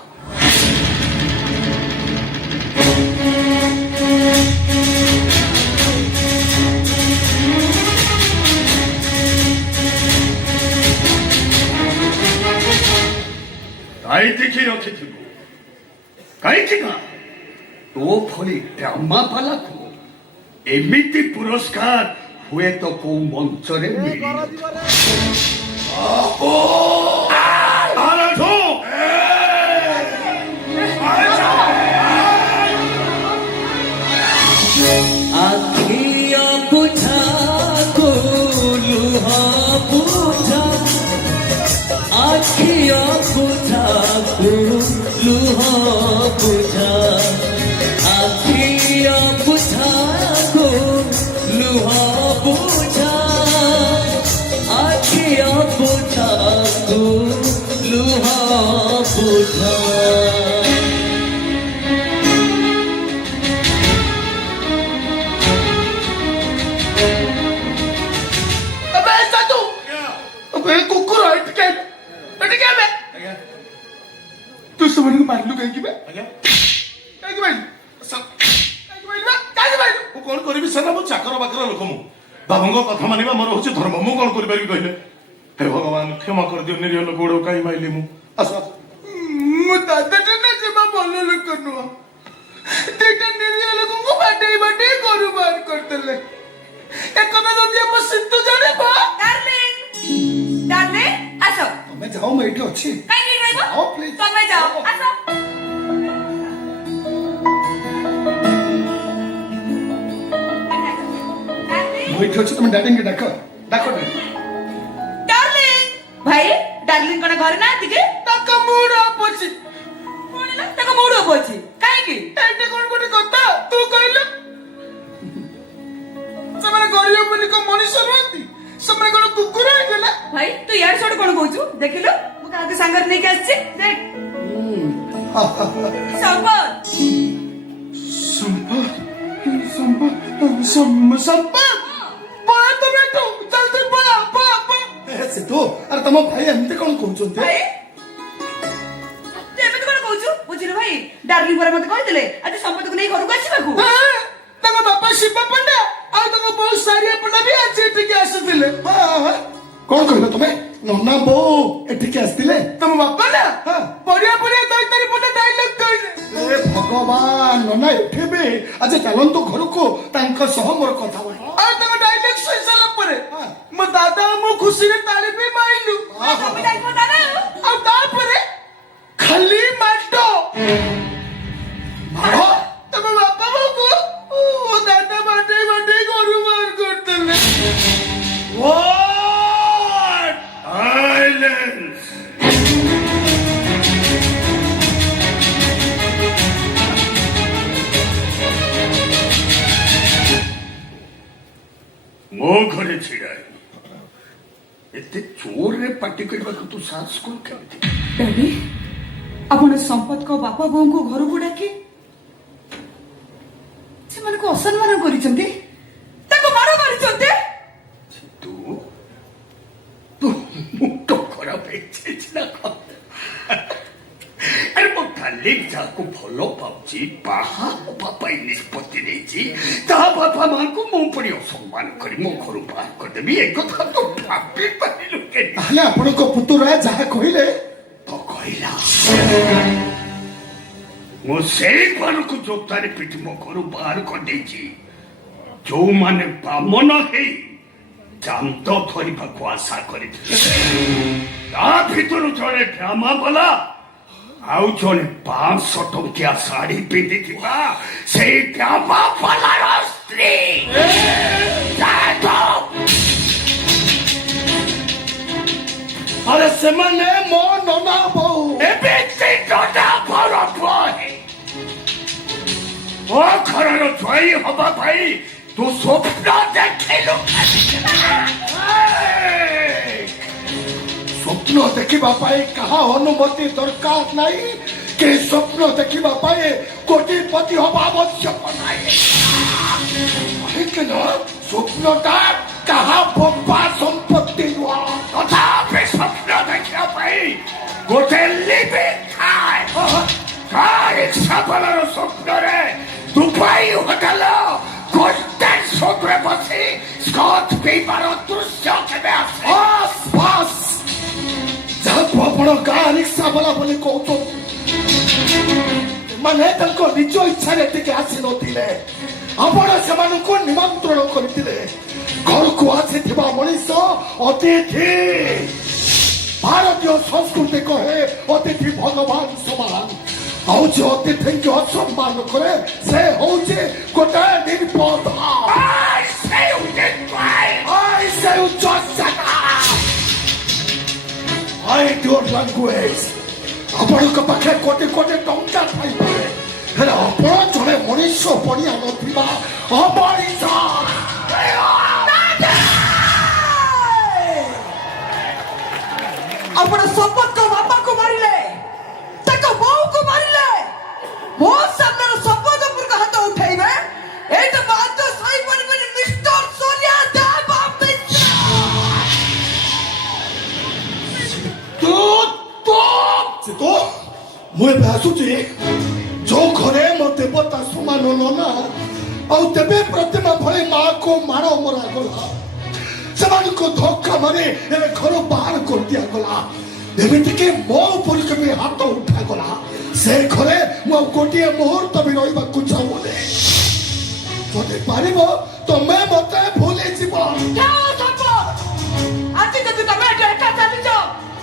କାହିଁ ଦେଖି ରଖିଥିବୁ, କାହିଁକି ନା ତୋ ଭଳି ଡ୍ରାମା ବାଲାକୁ ଏମିତି ପୁରସ୍କାର ହୁଏତ କୋଉ ମଞ୍ଚରେ ମିଳିନଥିବ। ଆଖିଅ ବୁଝାକୁ ଲୁହ ବୁଝା, ଆଖିଅ ବୁଝାକୁ ଲୁହ ବୁଝା, ଆଖିଅ ବୁଝାକୁ ଲୁହ ବୁଝା, ଆଖିଅ ବୁଝାକୁ ଲୁହ ବୁଝା। ତୁ ସେମାନଙ୍କୁ ମାରିଲୁ କାହିଁକି ବେ? କାହିଁକି ମାରିଲୁ? ମୁଁ କଣ କରିବି ସେଟା? ମୁଁ ଚାକର ବାକର ଲୋକ, ମୁଁ ବାବୁଙ୍କ କଥା ମାନିବା ମୋର ହଉଛି ଧର୍ମ। ମୁଁ କଣ କରିପାରିବି କହିଲେ? ହେ ଭଗବାନ କ୍ଷମା କରିଦିଅ, ନିରୀହ ଲୋକ ଗୁଡାକୁ କାହିଁ ମାରିଲି ମୁଁ? ଆସ। ମୁଁ ଦାଦାଟା ନା ଜମା ଭଲ ଲୋକ ନୁହଁ। ଦିଟା ନିରୀହ ଲୋକଙ୍କୁ ବାଟେଇ ବାଟେଇ ଘରୁ ବାହାର କରିଦେଲେ। ଏକଥା ଯଦି ଆମ ସିତୁ ଜାଣିବ। ଡାର୍ଲିଂ, ଡାର୍ଲିଂ ଆସ। ତମେ ଯାଅ, ମୁଁ ଏଇଠି ଅଛି। କାହିଁକି ଆସିବ ହଁ, please. ତମେ ଯାଅ ଆସ ମୁଁ ଏଠି ଅଛି, ତମେ ଡାଡିଙ୍କି ଡାକ ଡାକ ଡାଡି। ଡାର୍ଲିଂ ଭାଇ ଡାର୍ଲିଂ କଣ ଘରେ ନାହାନ୍ତି କି ତାଙ୍କ ମୁଡ ଅଫ୍ ଅଛି। କଣ ହେଲା ତାଙ୍କ ମୁଡ ଅଫ୍ ଅଛି କାହିଁକି ଏଇଠି କଣ ଗୋଟେ କଥା ତୁ କହିଲୁ ସେମାନେ ଗରିବ ବୋଲି କଣ ମଣିଷ ନୁହନ୍ତି, ସେମାନେ କଣ କୁକୁର ହେଇଗଲା? ଭାଇ ତୁ ଇଆଡେ ସିଆଡେ କଣ କହୁଛୁ ଦେଖିଲୁ ମୁଁ କାହାକୁ ସାଙ୍ଗରେ ନେଇକି ଆସିଛି ଦେଖ ସମ୍ପଦ ସମ୍ପଦ ପଳା ତମେ ଏଠୁ, ଜଲ୍ଦି ପଳା ପଳା ପଳା। ସିତୁ, ଆରେ ତମ ଭାଇ ଏମିତି କଣ କହୁଛନ୍ତି? ଭାଇ ତୁ ଏମିତି କଣ କହୁଛୁ ବୁଝିଲୁ ଭାଇ ଡାର୍ଲିଂ ପରେ ମତେ କହିଥିଲେ ଆଜି ସମ୍ପଦକୁ ନେଇ ଘରକୁ ଆସିବାକୁ ତାଙ୍କ ବାପା ଶିବ ପଣ୍ଡା ଆଉ ତାଙ୍କ ବୋଉ ସାରିଆ ପଣ୍ଡା ବି ଆଜି ଏଠିକି ଆସିଥିଲେ। କଣ କହିଲ ତମେ? ନନା ବୋଉ ଏଠିକି ଆସିଥିଲେ? ତମ ବାପା ନା ହଁ। ବଢିଆ ବଢିଆ ଦୈତାରୀ ପଣ୍ଡା ଡାଇଲଗ କହିଲେ। ଏ ଭଗବାନ, ନନା ଏଠି ବି ଆଜି ଚାଲନ୍ତୁ ଘରକୁ, ତାଙ୍କ ସହ ମୋର କଥା ହୁଏ। ଆଉ ତାଙ୍କ ଡାଇଲଗ ଶୋଇ ସାରିଲା ପରେ ହଁ। ମୋ ଦାଦା ଆଉ ମୁଁ ଖୁସିରେ ତାଳି ବି ମାଇଲୁ। ତମେ ଯାଇଥିବ ଦାଦା ଆଉ ତାପରେ ଖାଲି ମାଡ। ମାଡ଼? ତମ ବାପା ବୋଉକୁ ମୋ ଦାଦା ବାଟେଇ ବାଟେଇ ଘରୁ ବାହାର କରିଦେଲେ। What? Silence! ମୋ ଘରେ ଛିଡ଼ା ଏତେ ଜୋରରେ ପାଟି କରିବାକୁ ତୁ ସାହସ କଣ କେମିତି? ଡାଡି ଆପଣ ସମ୍ପଦଙ୍କ ବାପା ବୋଉଙ୍କୁ ଘରକୁ ଡାକି ସେମାନଙ୍କୁ ଅସମ୍ମାନ କରିଛନ୍ତି, ତାକୁ ମାଡ଼ ମାରିଛନ୍ତି। ତୁ ତୁ ମୁଣ୍ଡ ଖରାପ ହେଇଯାଇଛି ନା କଣ? ଆରେ ମୋ କାଲି ଯାହାକୁ ଭଲ ପାଉଛି ବାହା ହେବା ପାଇଁ ନିଷ୍ପତ୍ତି ନେଇଛି ତା ବାପା ମାଙ୍କୁ ମୁଁ ପୁଣି ଅସମ୍ମାନ କରି ମୋ ଘରୁ ବାହାର କରିଦେବି, ଏ କଥା ତୁ ଭାବି ପାରିଲୁ କେମିତି? ତାହେଲେ ଆପଣଙ୍କ ପୁତୁରା ଯାହା କହିଲେ ତ କହିଲା ମୁଁ ସେଇମାନଙ୍କୁ ଯୋତାରେ ପିଟି ମୋ ଘରୁ ବାହାର କରିଦେଇଛି, ଯୋଉମାନେ ବାମନ ହେଇ ଚାନ୍ଦ ଧରିବାକୁ ଆଶା କରିଥିଲେ। ତା ଭିତରୁ ଜଣେ ଡ୍ରାମା ବାଲା ଆଉ ଜଣେ 500 ଟଙ୍କିଆ ଶାଢୀ ପିନ୍ଧିଥିବା ସେଇ ଡ୍ରାମା ବାଲାର ସ୍ତ୍ରୀ। ଆରେ ସେମାନେ ମୋ ନନା ବୋଉ। ଏବେ ସେ ଡଣ୍ଡା ଭର ଭୟ ମୋ ଘରର ଜୟୀ ହବା ପାଇଁ ତୁ ସ୍ୱପ୍ନ ଦେଖିଲୁ? ସ୍ୱପ୍ନ ଦେଖିବା ପାଇଁ କାହା ଅନୁମତି ଦରକାର ନାହିଁ, କି ସ୍ୱପ୍ନ ଦେଖିବା ପାଇଁ କୋଟିପତି ହବା ଆବଶ୍ୟକ ନାହିଁ। କାହିଁକି ନା ସ୍ୱପ୍ନଟା କାହା ବୋପା ସମ୍ପତ୍ତି ନୁହଁ। ତଥାପି ସ୍ୱପ୍ନ ଦେଖିବା ପାଇଁ ଗୋଟେ ଲିଭିଂ ଥାଏ। କାହା ଇଚ୍ଛା ବଳର ସ୍ୱପ୍ନରେ ଦୁବାଇ ହୋଟେଲ ଗୋଲ୍ଡେନ ସୁଟ୍ରେ ବସି ସ୍କଚ୍ ପିଇବାର ଦୃଶ୍ୟ କେବେ ଆସେ? ବାସ୍ ବାସ୍, ଯାହାକୁ ଆପଣ ଗାଁ ରିକ୍ସା ବାଲା ବୋଲି କହୁଛନ୍ତି, ସେମାନେ ତାଙ୍କ ନିଜ ଇଚ୍ଛାରେ ଟିକେ ଆସିନଥିଲେ, ଆପଣ ସେମାନଙ୍କୁ ନିମନ୍ତ୍ରଣ କରିଥିଲେ। ଘରକୁ ଆସିଥିବା ମଣିଷ ଅତିଥି। ଭାରତୀୟ ସଂସ୍କୃତି କହେ ଅତିଥି ଭଗବାନ ସମାନ, ଆଉ ଯେ ଅତିଥିଙ୍କୁ ଅସମ୍ମାନ କରେ ସେ ହଉଛି ଗୋଟେ ନିର୍বোଧ। I say you did right. I say you just shut up. I your language. ଆପଣଙ୍କ ପାଖେ କୋଟି କୋଟି ଟଙ୍କା ଥାଇପାରେ, ହେଲେ ଆପଣ ଜଣେ ମଣିଷ ପଡ଼ିଆ ନଥିବା ଅମଣିଷ। ଆପଣ ସମ୍ପଦଙ୍କ ବାପାକୁ ମାରିଲେ, ତାଙ୍କ ବୋଉକୁ ମାରିଲେ, ମୋ ସାମ୍ନାରେ ସମ୍ପଦ ଉପରକୁ ହାତ ଉଠେଇବେ, ଏଇଟା ବାଦ ସହିପାରିବେନି ମିଷ୍ଟର ସୋନିଆ ଦେବ ମିଶ୍ର। ତ ମୁଁ ଏବେ ଆସୁଛି, ଯୋଉ ଘରେ ମୋ ଦେବତା ସମାନ ନନା ଆଉ ତେବେ ପ୍ରତିମା ଭଳି ମାଆକୁ ମାଡ଼ ମରାଗଲା, ସେମାନଙ୍କୁ ଧକ୍କା ମାରି ଏବେ ଘର ବାହାର କରିଦିଆଗଲା, ଏମିତିକି ମୋ ଉପରକୁ ବି ହାତ ଉଠାଗଲା। ସେ ଘରେ ମୁଁ ଆଉ ଗୋଟିଏ ମୁହୂର୍ତ୍ତ ବି ରହିବାକୁ ଚାହୁଁନି। ଯଦି ପାରିବ ତମେ ମତେ ଭୁଲିଯିବ। ଆଜି ଯଦି ତମେ ଏଠି ଏକା ଚାଲିଛ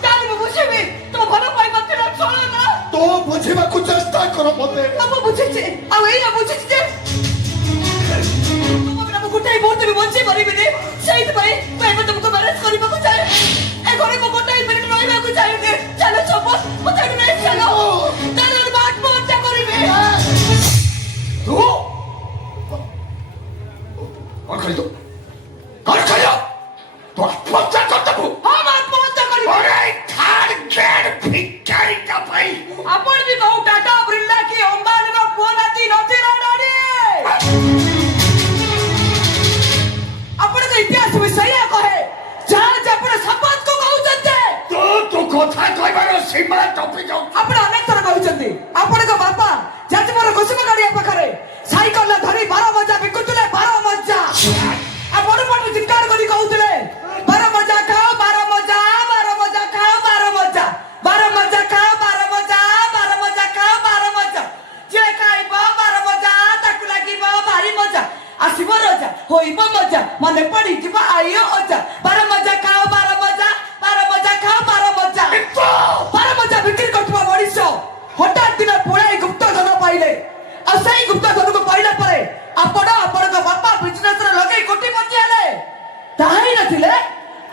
ତାହେଲେ ମୁଁ ବୁଝିବି ତମ ଭଲ ପାଇବା ଥିଲା তো আত্মহত্যা করদেবু ହଁ ମୁଁ ଆତ୍ମହତ୍ୟା କରିବି ওরে থার্ড গ্রেড ভিক্ষারিটা ভাই ଆପଣ ବି କହୁ ଟାଟା ବିର୍ଲା କି ଅମ୍ବାନୀର ପୁଅ ନାତି ନଥିଲା ନାରୀ ଆପଣଙ୍କ ଇତିହାସ ବି ସେଇଆ କହେ ଯାହା ଯେ ଆପଣ ଶପଥକୁ କହୁଛନ୍ତି তো তো কথা কইবার সীমা টপি যাও ଆପଣ ଅନେକ ଥର କହିଛନ୍ତି ଆପଣଙ୍କ ବାପା ଯାଜପୁର କୁସୁମ ଗାଡିଆ ପାଖରେ ସାଇକେଲ ଧରି 12 ମଜା ବିକୁଥିଲେ 12 ମଜା ଆପଣ ପଟୁ ଚିତ୍କାର କରି କହୁଥିଲେ 12 ମଜା ଖାଅ 12 ମଜା 12 ମଜା ଖାଅ 12 ମଜା 12 ମଜା ଖାଅ 12 ମଜା 12 ମଜା ଖାଅ 12 ମଜା ଯିଏ ଖାଇବ 12 ମଜା ତାକୁ ଲାଗିବ ଭାରି ମଜା ଆସିବ ରଜା ହୋଇବ ମଜା ମନେ ପଡିଯିବ ଆଇଅ ଅଜା 12 ମଜା ଖାଅ 12 ମଜା 12 ମଜା ଖାଅ 12 ମଜା 12 ମଜା ବିକ୍ରି କରୁଥିବା ମଣିଷ ହଠାତ୍ ଦିନ ପଳାଇ ଗୁପ୍ତଧନ ପାଇଲେ ଆଉ ସେଇ ଗୁପ୍ତଧନକୁ ପାଇଲା ପରେ ଆପଣ ଆପଣଙ୍କ ବାପା ବିଜନେସରେ ଲଗେଇ କୋଟିପତି ହେଲେ ତାହା ହିଁ ନଥିଲେ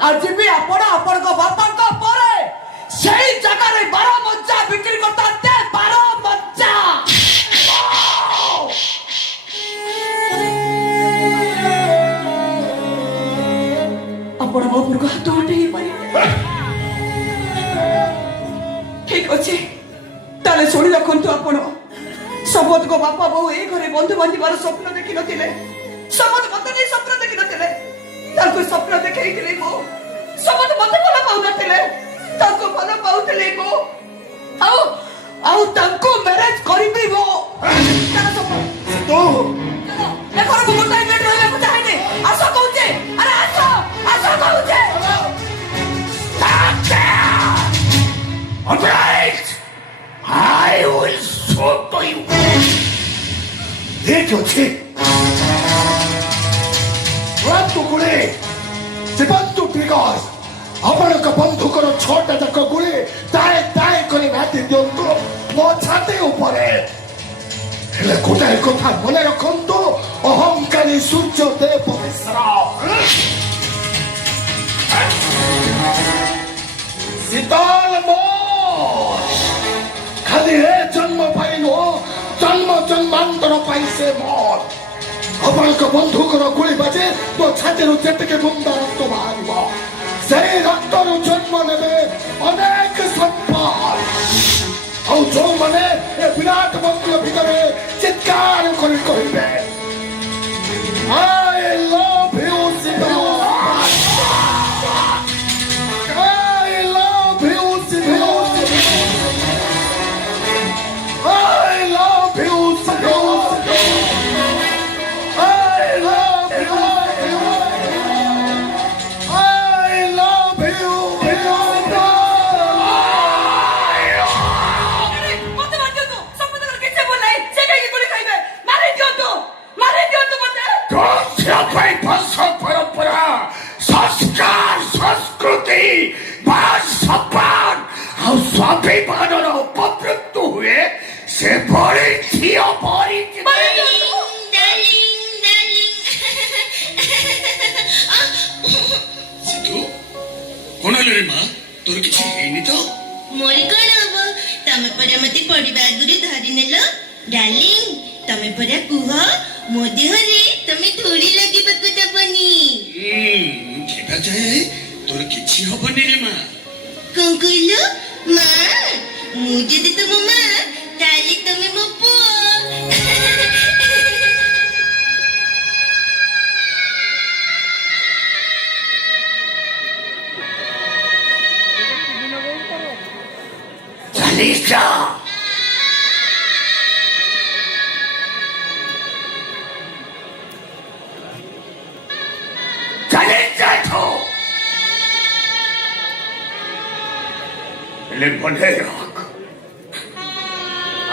ଆଜି ବି ଆପଣ ଆପଣଙ୍କ ବାପାଙ୍କ ପରେ ସେଇ ଜାଗାରେ 12 ମଜା ବିକ୍ରି କରିଥାନ୍ତେ 12 ମଜା ଆପଣ ମୋ ଉପରକୁ ହାତ ଉଠେଇ ପାରିବେ ଠିକ ଅଛି ତାହେଲେ ଶୁଣି ରଖନ୍ତୁ ଆପଣ ସମସ୍ତଙ୍କ ବାପା ବୋଉ ଏଇ ଘରେ ବନ୍ଧୁ ବାନ୍ଧିବାର ସ୍ୱପ୍ନ ଦେଖିନଥିଲେ ସମସ୍ତେ ମତେ ନେଇ ସ୍ୱପ୍ନ ଦେଖିନଥିଲେ ତାଙ୍କୁ ସ୍ୱପ୍ନ ଦେଖେଇଥିଲେ ମୁଁ ସମସ୍ତେ ମତେ ଭଲ ପାଉନଥିଲେ ତାଙ୍କୁ ଭଲ ପାଉଥିଲେ ମୁଁ ଆଉ ଆଉ ତାଙ୍କୁ ମ୍ୟାରେଜ କରିବି ମୁଁ ତାର ସ୍ୱପ୍ନ ତୁ ଏ ଘରକୁ ଗୋଟାଏ ମିନିଟ୍ ରହିବାକୁ ଚାହେଁନି ଆସ କହୁଛେ ଆରେ ଆସ ଆସ କହୁଛେ Alright, I will show to you. ଠିକ ଅଛି ରାତୁ ଗୁଳି ଜୀବନ୍ତୁ ଟିଗସ ଆପଣଙ୍କ ବନ୍ଧୁକର 6ଟା ଯାକ ଗୁଳି ତାଏ ତାଏ କରି ନାଟି ଦିଅନ୍ତୁ ମୋ ଛାତି ଉପରେ ହେଲେ ଗୋଟାଏ କଥା ମନେ ରଖନ୍ତୁ ଅହଙ୍କାରୀ ସୂର୍ଯ୍ୟଦେବ ମିଶ୍ର ଶୀତଳ ମୋ ଖାଲି ଏ ଜନ୍ମ ପାଇଁ ନୁହଁ ଜନ୍ମ ଜନ୍ମାନ୍ତର ପାଇଁ ସେ ମୋର ଆପଣଙ୍କ ବନ୍ଧୁକର ଗୁଳି ବାଜେ ମୋ ଛାତିରୁ ଯେତିକି ବୁନ୍ଦା ରକ୍ତ ବାହାରିବ ସେଇ ରକ୍ତରୁ ଜନ୍ମ ନେବେ ଅନେକ ସମ୍ପଦ ଆଉ ଯୋଉମାନେ ଏ ବିରାଟ ମନ୍ଦିର ଭିତରେ ଚିତ୍କାର କରି କହିବେ I love you Siddhu I love you Siddhu I love you Siddhu I love you I love you ମତେ ମାରିଦିଅନ୍ତୁ ସମସ୍ତଙ୍କର କିଛି ଭୁଲ ନାହିଁ ସେ କାହିଁକି ଗୁଳି ଖାଇବେ ମାରିଦିଅନ୍ତୁ ମତେ ପାଇଁ ବଂଶ ପରମ୍ପରା ସଂସ୍କାର ସଂସ୍କୃତି ବା ସପାନ ଆଉ ସ୍ୱାଭିମାନର ଅପମୃତ୍ୟୁ ହୁଏ ସେଭଳି ଝିଅ ମରିଯିବେ ସିଧୁ କଣ ହେଲେ ରେ ମା ତୋର କିଛି ହେଇନି ତ ମୋରି କଣ ହବ ତମେ ପରା ମତେ ପଢିବା ଆଗରୁ ଧରି ନେଲ ଡାର୍ଲିଂ ତମେ ପରା କୁହ ମୋ ଦେହରେ ତମେ ଧୂଳି ଲାଗିବାକୁ ଦବନି ଯିବା ଯାଏ ତୋର କିଛି ହବନି ରେ ମା କଣ କହିଲ ମା ମୁଁ ଯଦି ତମ ମା ତାହେଲେ ତମେ ମୋ ପୁଅ ଚାଲିସା ଚାଲିଯାଠୁ ହେଲେ ମନେ ରଖ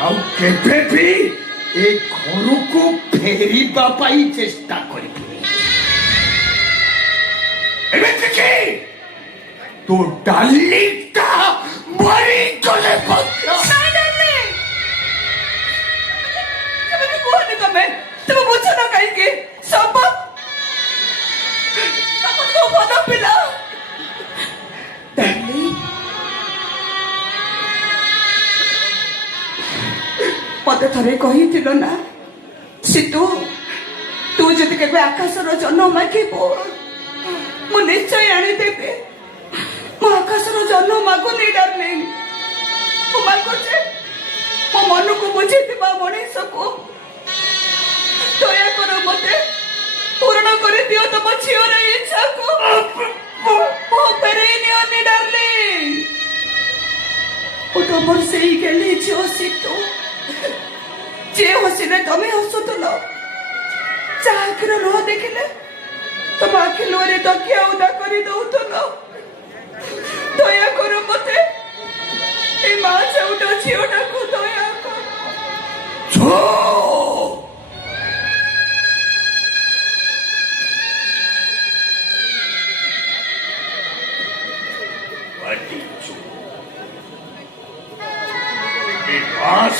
ଆଉ କେବେ ବି ଏ ଘରକୁ ଫେରିବା ପାଇଁ ଚେଷ୍ଟା କରିବୁନି ଏମିତିକି ତୋ ଡାର୍ଲିଂଟା ମରିଗଲେ ମଧ୍ୟ ସେମିତି କୁହନି ତମେ ବୁଝ ନା କାହିଁକି ଶପଥ ଭଲ ପିଲା ମତେ ଥରେ କହିଥିଲ ନା ସିତୁ ତୁ ଯଦି କେବେ ଆକାଶର ଜନ୍ମ ମାଗିବୁ ମୁଁ ନିଶ୍ଚୟ ଆଣିଦେବେ। ମୁଁ ଆକାଶର ଜହ୍ନ ମାଗୁନି ଡାର୍ଲିଂ, ମୁଁ ମାଗୁଛି ମୋ ମନକୁ ବୁଝିଥିବା ମଣିଷକୁ। ଦୟାକର ମତେ ପୂରଣ କରିଦିଅ ତମ ଝିଅର ଇଚ୍ଛାକୁ। ମୋ ଫେରେଇ ନିଅନି ଡାର୍ଲିଂ। ଓ ତମର ସେଇ ଗେଲି ଝିଅ ସିତୁ, ଯିଏ ହସିଲେ ତମେ ହସୁଥିଲ, ଯାହା ଆଖିର ଲୁହ ଦେଖିଲେ ତମ ଆଖି ଲୁହରେ ତକିଆ ଉଦା କରି ଦଉଥିଲ। ଦୟାକର ମତେ ଏ ମା ଚାଉଟ ଝିଅଟାକୁ ଦୟା କର।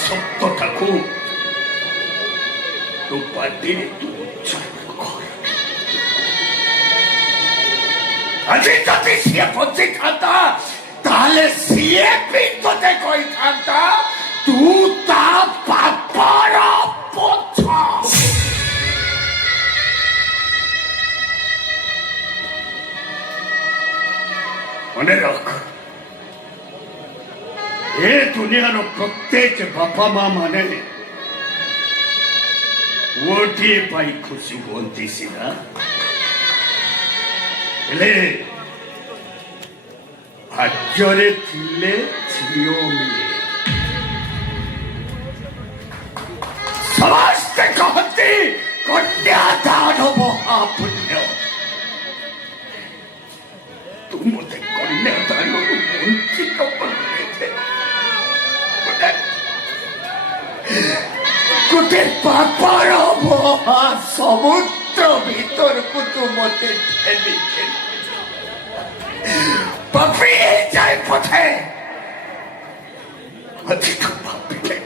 ଶବ୍ଦଟାକୁ ତୁ ପାଟିରେ ତୁ ଉଚ୍ଚାରଣ କର। ଆଜି ଯଦି ସିଏ ବଞ୍ଚିଥାନ୍ତା ତାହେଲେ ସିଏ ବି ତୋତେ କହିଥାନ୍ତା ତୁ ତା ବାପାର ପଛ। ମନେ ରଖ, ଏ ଦୁନିଆର ପ୍ରତ୍ୟେକ ବାପା ମା ମାନେ ଗୋଟିଏ ପାଇଁ ଖୁସି ହୁଅନ୍ତି ସିନା, ହେଲେ ଭାଗ୍ୟରେ ଥିଲେ ଝିଅ ମିଳେ। ସମସ୍ତେ କହନ୍ତି କନ୍ୟାଦାନ ମହାପୁଣ୍ୟ। ତୁ ମୋତେ କନ୍ୟାଦାନରୁ ବଞ୍ଚିତ କରିଦେଇଛେ। ଗୋଟେ ପାପର ମହା ସମୁଦ୍ର ଭିତରକୁ ତୁ ମୋତେ ଠେଲିଛେ। ପାପି ଯାଏ ପଥେ ଅଧିକ ଭାବିଲେ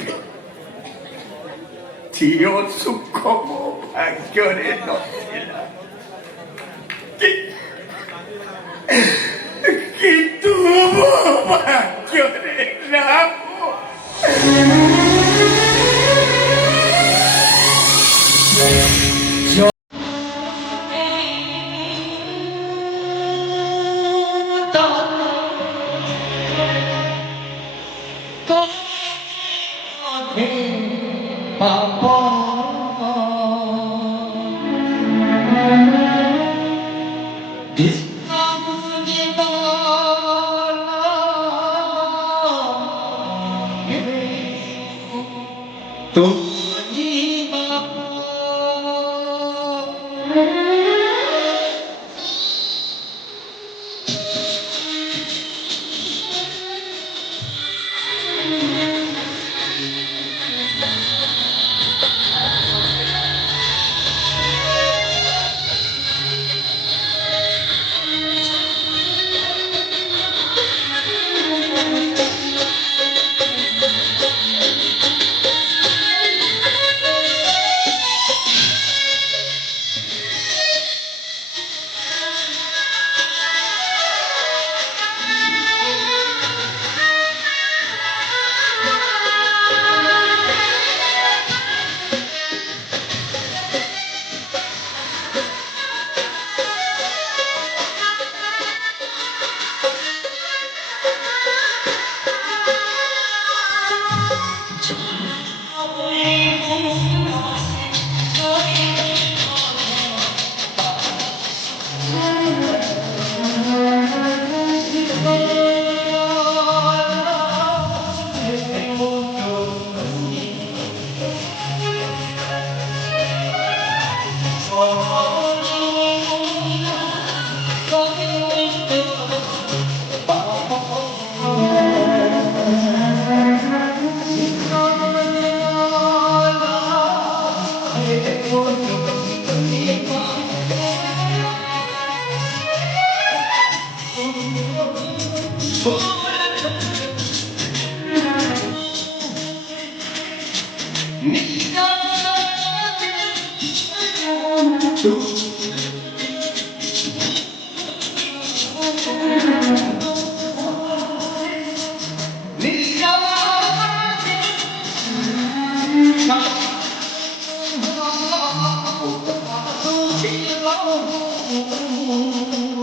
ଝିଅ ସୁଖ ମୋ ଭାଗ୍ୟରେ ନଥିଲା, କିନ୍ତୁ ମୋ ଭାଗ୍ୟରେ ରାମ।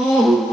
Oh,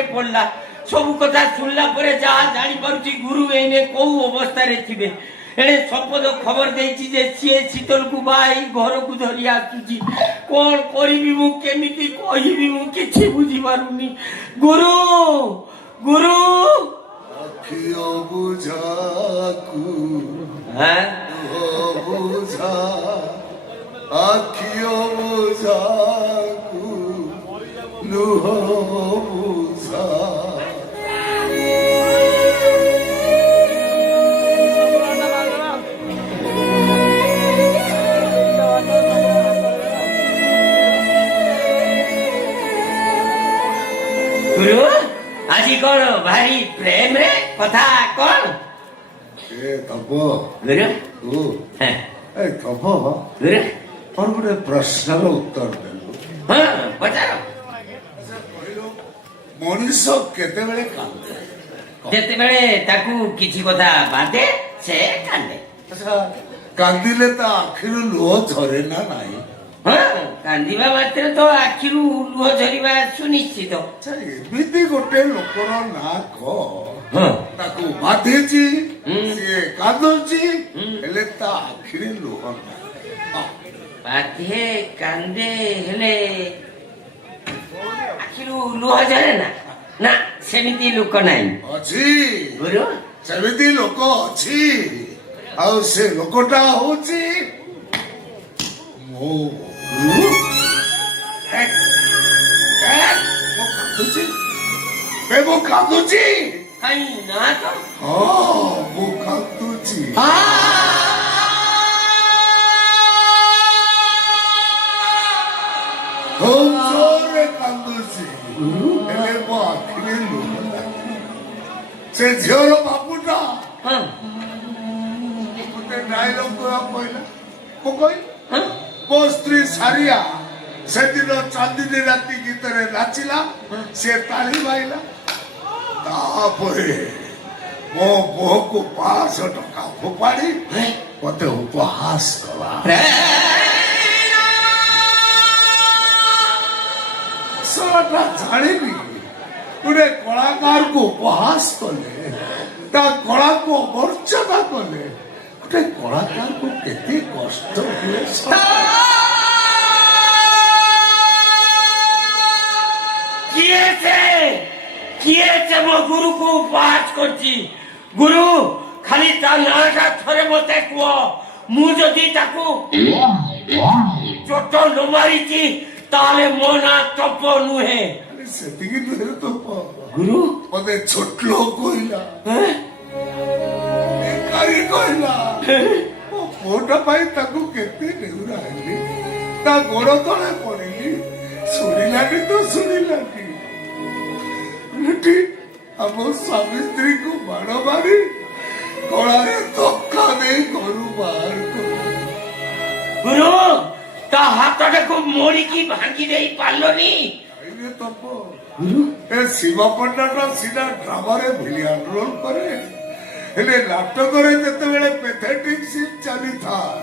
ମନେ ପଡିଲା ସବୁ କଥା ଶୁଣିଲା ପରେ ଯାହା ଜାଣିପାରୁଛି ଗୁରୁ ଏଇନେ କୋଉ ଅବସ୍ଥାରେ ଥିବେ। ଏଣେ ସମ୍ପଦ ଖବର ଦେଇଛି ଯେ ସିଏ ଶୀତଲକୁ ବାହା ହେଇ ଘରକୁ ଧରି ଆସୁଛି। କଣ କରିବି ମୁଁ, କେମିତି କହିବି ମୁଁ କିଛି ବୁଝିପାରୁନି। ଗୁରୁ ଗୁରୁ ଆଖିଓ ବୁଝାକୁ হ্যাঁ বুঝা আখিও বুঝাকু লুহ বুঝা গুরু আজি কোন ভারি প্রেম রে কথা কোন এ তপ গুরু তু হ্যাঁ এ তপ গুরু ମୋର ଗୋଟେ ପ୍ରଶ୍ନର ଉତ୍ତର ଦେଲୁ। হ্যাঁ ପଚାର। ମଣିଷ କେତେବେଳେ କାନ୍ଦେ? ଯେତେବେଳେ ତାକୁ କିଛି କଥା ବାଧେ ସେ କାନ୍ଦେ। ଆଚ୍ଛା, କାନ୍ଦିଲେ ତା ଆଖିରୁ ଲୁହ ଝରେ ନା ନାହିଁ? ହଁ କାନ୍ଦିବା ମାତ୍ରେ ତ ଆଖିରୁ ଲୁହ ଝରିବା ସୁନିଶ୍ଚିତ। ଆଚ୍ଛା, ଏମିତି ଗୋଟେ ଲୋକର ନାଁ କହ ହଁ ତାକୁ ବାଧିଛି, ହୁଁ। ସିଏ କାନ୍ଦୁଛି, ହେଲେ ତା ଆଖିରେ ଲୁହ ନାହିଁ। ବାଧେ କାନ୍ଦେ ହେଲେ ଆଖିରୁ ଲୁହ ଝରେ ନା? ନା ସେମିତି ଲୋକ ନାହିଁ ଅଛି, ଗୁରୁ। ସେମିତି ଲୋକ ଅଛି, ଆଉ ସେ ଲୋକଟା ହଉଛି ମୁଁ। ମୁଁ କାନ୍ଦୁଛି, ମୁଁ କାନ୍ଦୁଛି, କାଇଁ ନା ତ ହଁ ମୁଁ କାନ୍ଦୁଛି। ଖୁବ୍ ଜୋରରେ କାନ୍ଦୁଛି, ହେଲେ ମୋ ଆଖିରେ ଲୁହ ନାହିଁ। ସେ ଝିଅର ବାବୁଟା ହଁ ଗୋଟେ ଡାଇଲଗ କହିଲା, ମୁଁ କହିଲି ହଁ ମୋ ସ୍ତ୍ରୀ ସାରିଆ ସେଦିନ ଚାନ୍ଦିନୀ ରାତି ଗୀତରେ ନାଚିଲା, ସେ ତାଳି ମାଇଲା। ତାପରେ ମୋ ବୋହକୁ 500 ଟଙ୍କା ଫୋପାଡ଼ି ମତେ ଉପହାସ କଲା। ଶଳାଟା ଜାଣିନି ଗୋଟେ କଳାକାରକୁ ଉପହାସ କଲେ, ତା କଳାକୁ ଅମର୍ଚ୍ଚନା କଲେ ଗୋଟେ କଳାକାରକୁ କେତେ କଷ୍ଟ ହୁଏ। କିଏ ସେ ମୋ ଗୁରୁକୁ ଉପହାସ କରିଛି? ଗୁରୁ ଖାଲି ତା ନାଁଟା ଥରେ ମତେ କୁହ, ମୁଁ ଯଦି ତାକୁ ଚୋଟ ନ ମାରିଛି ତାହେଲେ ମୋ ନାଁ ତପ ନୁହେଁ। ସେତିକି ନୁହେଁ ତ ଗୁରୁ ମତେ ଛୋଟ ଲୋକ କହିଲା, ଭିକାରୀ କହିଲା। ମୋ ପୁଅଟା ପାଇଁ ତାକୁ କେତେ ନେଉରା ହେଲି, ତା ଗୋଡ ତଳେ ପଡିଲି, ଶୁଣିଲାନି ତ ଶୁଣିଲାନି। ଏଠି ଆମ ସ୍ୱାମୀ ସ୍ତ୍ରୀକୁ ମାଡ଼ ମାରି ଗଳାରେ ଧକ୍କା ଦେଇ ଘରୁ ବାହାର କରୁ। ଗୁରୁ ତା ହାତଟାକୁ ମୋଡ଼ିକି ଭାଙ୍ଗି ଦେଇ ପାରିଲନି? ତପ ଏ ଶିବ ପଣ୍ଡାଟା ସିନା ଡ୍ରାମାରେ ଭିଲିଆନ ରୋଲ କରେ, ହେଲେ ନାଟକରେ ଯେତେବେଳେ ପେଥେଟିକ୍ ସିନ୍ ଚାଲିଥାଏ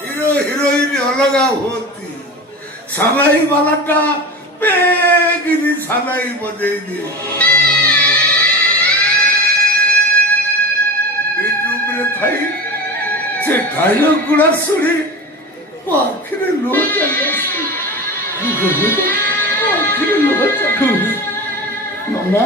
ହିରୋ ହିରୋଇନ ଅଲଗା ହୁଅନ୍ତି, ସାଲାଇ ବାଲାଟା ବେଗିନି ସାଲାଇ ବଜେଇ ଦିଏ। ବେଡରୁମରେ ଥାଇ ସେ ଡାଇଲଗ ଗୁଡା ଶୁଣି ମୋ ଆଖିରେ ଲୁହ ଚାଲି ଆସେ। ମୋ ଆଖିରେ ଲୁହ ଚାଲି ନନା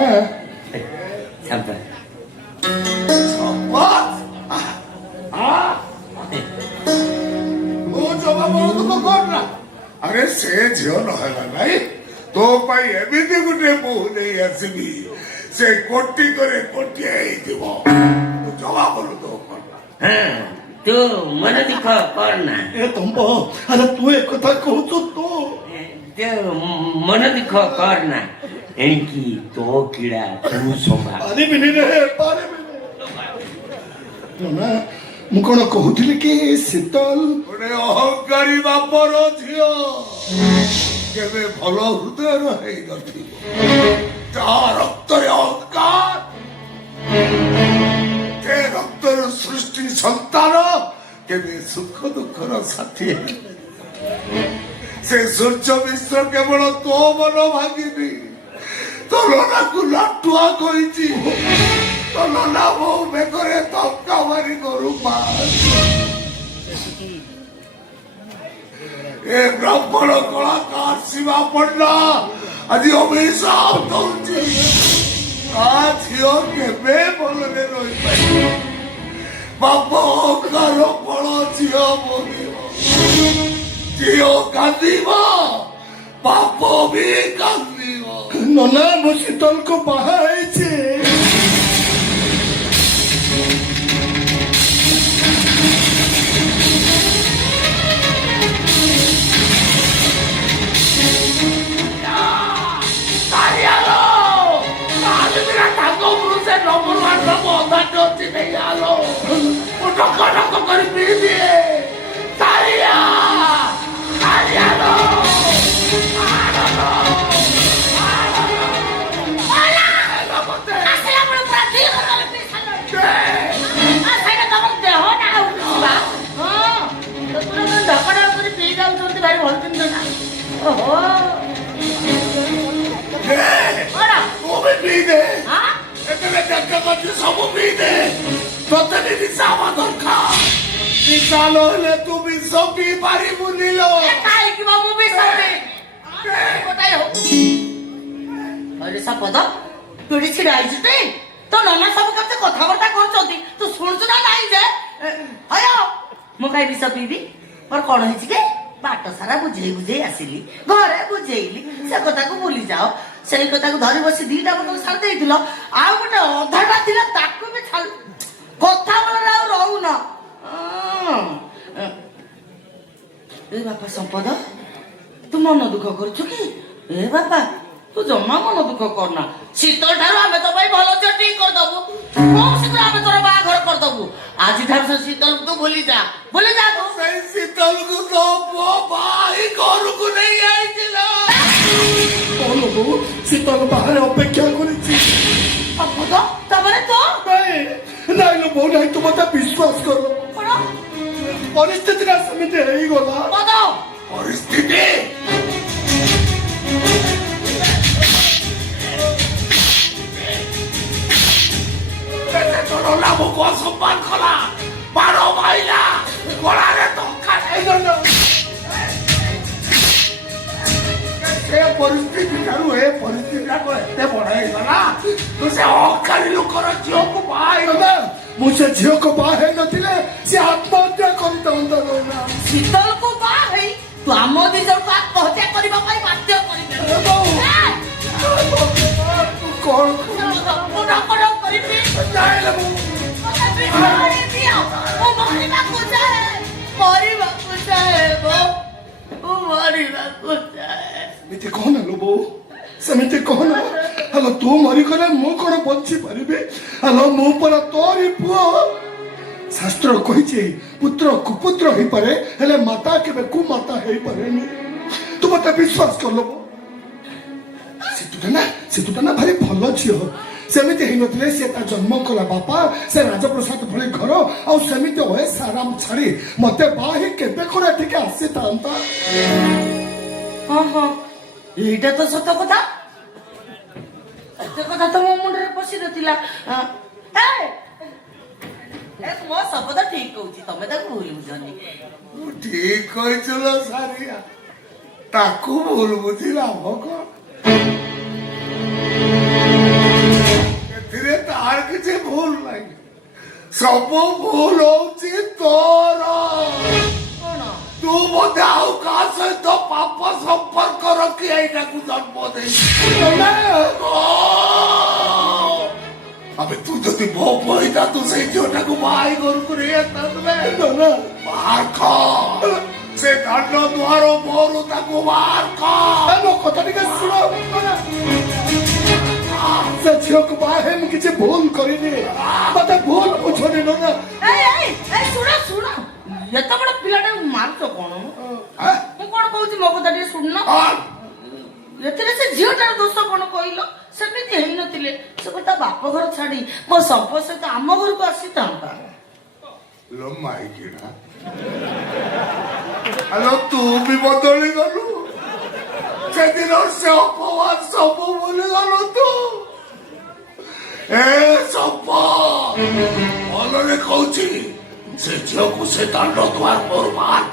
ଆରେ ସେ ଝିଅ ନହେଲା ନାଇଁ, ତୋ ପାଇଁ ଏମିତି ଗୋଟେ ବୋହୂ ନେଇ ଆସିବି, ସେ କୋଟି করে କୋଟିଏ ହେଇଥିବ। ତୁ ଜବାବରୁ ଦୋ ତୁ ମନ ଦୁଃଖ କରନା। ଏ ତମ୍ବ, ଆରେ ତୁ ଏ କଥା କହୁଛୁ ତୁ ମନ ଦୁଃଖ କରନା, ଏଣିକି ତୋ କିଡ଼ା ତୁ ସମ୍ଭାଳ। ପାରିବିନି ରେ, ପାରିବିନି। ନନା ମୁଁ କଣ କହୁଥିଲି କି ଶୀତଲ ଗୋଟେ ଅହଙ୍କାରୀ ବାପର ଝିଅ କେବେ ଭଲ ହୃଦୟର ହେଇନଥିବ, ଯାହା ରକ୍ତରେ ଅହଙ୍କାର, ସେ ରକ୍ତର ସୃଷ୍ଟି ସନ୍ତାନ କେବେ ସୁଖ ଦୁଃଖର ସାଥୀ ସେ ସୂର୍ଯ୍ୟ ମିଶ୍ର କେବଳ ତୋ ମନ ଭାଙ୍ଗିନି, ତୋ ନନାକୁ ଲାଟୁଆ କହିଛି, ତୋ ନନା ମୋ ବେକରେ ଟଙ୍କା ମାରି କରୁ ଏ ବ୍ରାହ୍ମଣ କଳାକାର ଶିବା ପଣ୍ଡା ଆଜି ଅଭିଶାପ ଦଉଛି। ଆ ଝିଅ କେବେ ଭଲରେ ରହିପାରିବ? ବାପ ଅଙ୍କାର ଫଳ ଝିଅ ଭୋଗିବ। ଝିଅ କାନ୍ଦିବ, ବାପ ବି କାନ୍ଦିବ। ନନା ମୁଁ ଶୀତଲକୁ ବାହା ହେଇଛି। ସବୁ ପିଇଦେ, ତତେ ବି ନିଶା ହବା ଦରକାର। ନିଶା ନହେଲେ ତୁ ବିଷ ପିଇ ପାରିବୁନି ଲୋ। କାହିଁକି ବାବୁ ବି ସାପଦ ତୁ ଏଠି ଛିଡା ହେଇଛୁ ତେ ତୋ ନନା ସବୁ କେତେ କଥାବାର୍ତ୍ତା କରୁଛନ୍ତି ତୁ ଶୁଣୁଛୁ ନା ନାହିଁ ଯେ ହୟ ମୁଁ କାହିଁ ବିଷ ପିଇବି? ମୋର କଣ ହେଇଛି କି? ବାଟ ସାରା ବୁଝେଇ ଆସିଲି, ଘରେ ବୁଝେଇଲି, ସେ କଥାକୁ ଭୁଲି ଯାଅ। ସେଇ କଥାକୁ ଧରି ବସି ଦିଟା ବୋତଲ ଛାଡି ଦେଇଥିଲ, ଆଉ ଗୋଟେ ଅଧାଟା ଥିଲା ତାକୁ ବି ଛାଡୁ କଥା ବେଳରେ ଆଉ ରହୁନ। ଏ ବାପା ସମ୍ପଦ ତୁ ମନ ଦୁଃଖ କରୁଛୁ କି? ଏ ବାପା ତୁ ଜମା ମନ ଦୁଃଖ କରନା। ଶୀତଳ ଠାରୁ ଆମେ ତୋ ପାଇଁ ଭଲ ଝିଅ ଠିକ କରିଦବୁ। ବହୁତ ଶୀଘ୍ର ଆମେ ତୋର ବାହାଘର କରିଦବୁ। ଆଜିଠାରୁ ସେ ଶୀତଳକୁ ତୁ ଭୁଲି ଯା ତୁ। ସେଇ ଶୀତଲକୁ ତ ମୋ ଭାଇ ଘରକୁ ନେଇ ଆଇছিল। କଣ ବୋଉ ଶୀତଲ ବାହାରେ ଅପେକ୍ଷା କରିଛି। ତାପରେ ତୁ ନାଇଁ ଲୋ ବୋଉ ନାଇଁ, ତୁ ମତେ ବିଶ୍ୱାସ କର। କଣ ପରିସ୍ଥିତିଟା ସେମିତି ହେଇଗଲା। ପରିସ୍ଥିତି ତୋର ନାମକୁ ଅସମ୍ମାନ କଲା, ମାର ମାଇଲା, ଗଳାରେ ଟଙ୍କା ସେ ପରିସ୍ଥିତି ଠାରୁ ଏ ପରିସ୍ଥିତି ଯାକ ଏତେ ବଡ ହେଇଗଲା। ତୁ ସେ ଅକାରୀ ଲୋକର ଝିଅକୁ ବାହା ହେଇଗଲା। ମୁଁ ସେ ଝିଅକୁ ବାହା ହେଇନଥିଲେ ସେ ଆତ୍ମହତ୍ୟା କରିଥାନ୍ତା। ଶୀତଳକୁ ବାହା ହେଇ ତୁ ଆମ ଦି ଜଣକୁ ଆତ୍ମହତ୍ୟା କରିବା ପାଇଁ ବାଧ୍ୟ କରିଦେଲୁ। ସେମିତି କହନା ଲୋ ବୋଉ, ସେମିତି କହନା। ହେଲୋ ତୁ ମରିଗଲେ ମୁଁ କଣ ବଞ୍ଚି ପାରିବି? ହେଲୋ ମୁଁ ପରା ତୋରି ପୁଅ। ଶାସ୍ତ୍ର କହିଛି ପୁତ୍ର କୁପୁତ୍ର ହେଇପାରେ, ହେଲେ ମାତା କେବେ କୁମାତା ହେଇପାରେନି। ତୁ ମତେ ବିଶ୍ୱାସ କର। ସେତୁଟା ନା ଭାରି ଭଲ ଝିଅ। ସେମିତି ହେଇନଥିଲେ ସେ ତା ଜନ୍ମ କଲା ବାପା, ସେ ରାଜପ୍ରସାଦ ଭଳି ଘର, ଆଉ ସେମିତି ଓଏସ୍ ଆରାମ ଛାଡି ମତେ ବାହା ହେଇ କେବେ କଣ ଏଠିକି ଆସିଥାନ୍ତା। ହଁ ଏଇଟା ତ ସତ କଥା। ଏତେ କଥା ତ ମୋ ମୁଣ୍ଡରେ ପଶି ନଥିଲା। ମୋ ଶପଥ ଠିକ କହୁଛି, ତମେ ତାକୁ ଭୁଲ ବୁଝନି। ଠିକ କହିଥିଲ ସାରିଆ, ତାକୁ ଭୁଲ ବୁଝି ଲାଭ କଣ? ଏଥିରେ ତାର କିଛି ଭୁଲ ନାହିଁ, ସବୁ ଭୁଲ ହଉଛି ତୋର। ତୁ ବୋଧେ ଆଉ କାହା ସହିତ ପାପ ସମ୍ପର୍କ ରଖି ଏଇଟାକୁ ଜନ୍ମ ଦେଇଛୁ। আবে তুই যদি বউ পয়তা তো সেই ঝিওটাকে বাই ঘরକୁ ନେଇ ଆସିଥାନ୍ତୁ। ବାହାର କର ସେ ଦାଣ୍ଡ ଦୁଆର ମୋରୁ ତାକୁ ବାହାର କର। ମୋ କଥା ଟିକେ ଶୁଣ। ସେ ଝିଅକୁ ବାହା ହେଇ ମୁଁ କିଛି ଭୁଲ କରିନି, ମତେ ଭୁଲ ବୁଝନି ନା। ଶୁଣ ଏତେ ବଡ ପିଲାଟା ମାରୁଛ କଣ? ମୁଁ କଣ କହୁଛି ମୋ କଥା ଟିକେ ଶୁଣୁନ। ଏଥିରେ ସେ ଝିଅଟାର ଦୋଷ କଣ କହିଲ? ସେମିତି ହେଇନଥିଲେ ସେ ତା ବାପ ଘର ଛାଡି ମୋ ସମ୍ପଦ ସହିତ ଆମ ଘରକୁ ଆସିଥାନ୍ତା। ତୁ ବି ବଦଳି ଗଲୁ। ସେଦିନ ସେ ଅପମାନ ସବୁ ଭୁଲିଗଲୁ ତୁ ଏ ସପ ଭଲରେ କହୁଛି ସେ ଝିଅକୁ ସେ ଦାଣ୍ଡ ଦୁଆର ମୋର ବାହାର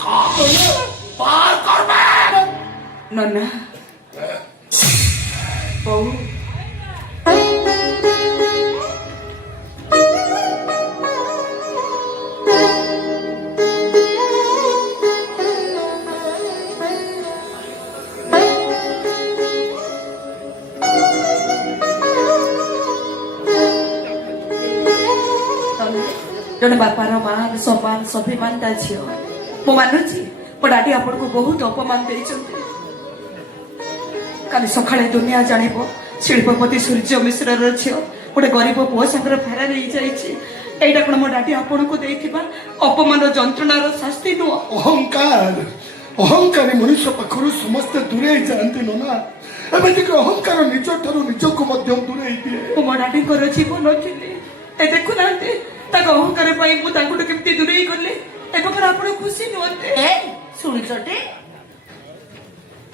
କରବେ ନନା ବୋଉ ଜଣେ ବାପାର ମାନ ସମ୍ମାନ ସ୍ୱାଭିମାନ ତା ଝିଅ ମୁଁ ମାନୁଛି ମୋ ଡାଡି ଆପଣଙ୍କୁ ବହୁତ ଅପମାନ ଦେଇଛନ୍ତି କାଲି ସକାଳେ ଦୁନିଆ ଜାଣିବ ଶିଳ୍ପପତି ସୂର୍ଯ୍ୟ ମିଶ୍ରର ଝିଅ ଗୋଟେ ଗରିବ ପୁଅ ସାଙ୍ଗରେ ଫେରାର ହେଇଯାଇଛି ଏଇଟା କଣ ମୋ ଡାଡି ଆପଣଙ୍କୁ ଦେଇଥିବା ଅପମାନ ଯନ୍ତ୍ରଣାର ଶାସ୍ତି ନୁହଁ ଅହଙ୍କାରୀ ମଣିଷ ପାଖରୁ ସମସ୍ତେ ଦୂରେଇ ଯାଆନ୍ତି ନା ଏମିତିକି ଅହଙ୍କାର ନିଜ ଠାରୁ ନିଜକୁ ମଧ୍ୟ ଦୂରେଇ ଦିଏ ମୁଁ ମୋ ଡାଡିଙ୍କର ଜୀବନ ଥିଲି ଏ ଦେଖୁନାହାନ୍ତି ତାଙ୍କ ଅହଙ୍କାର ପାଇଁ ମୁଁ ତାଙ୍କଠୁ କେମିତି ଦୂରେଇ ଗଲି ଏବେ କଣ ଆପଣ ଖୁସି ନୁହନ୍ତି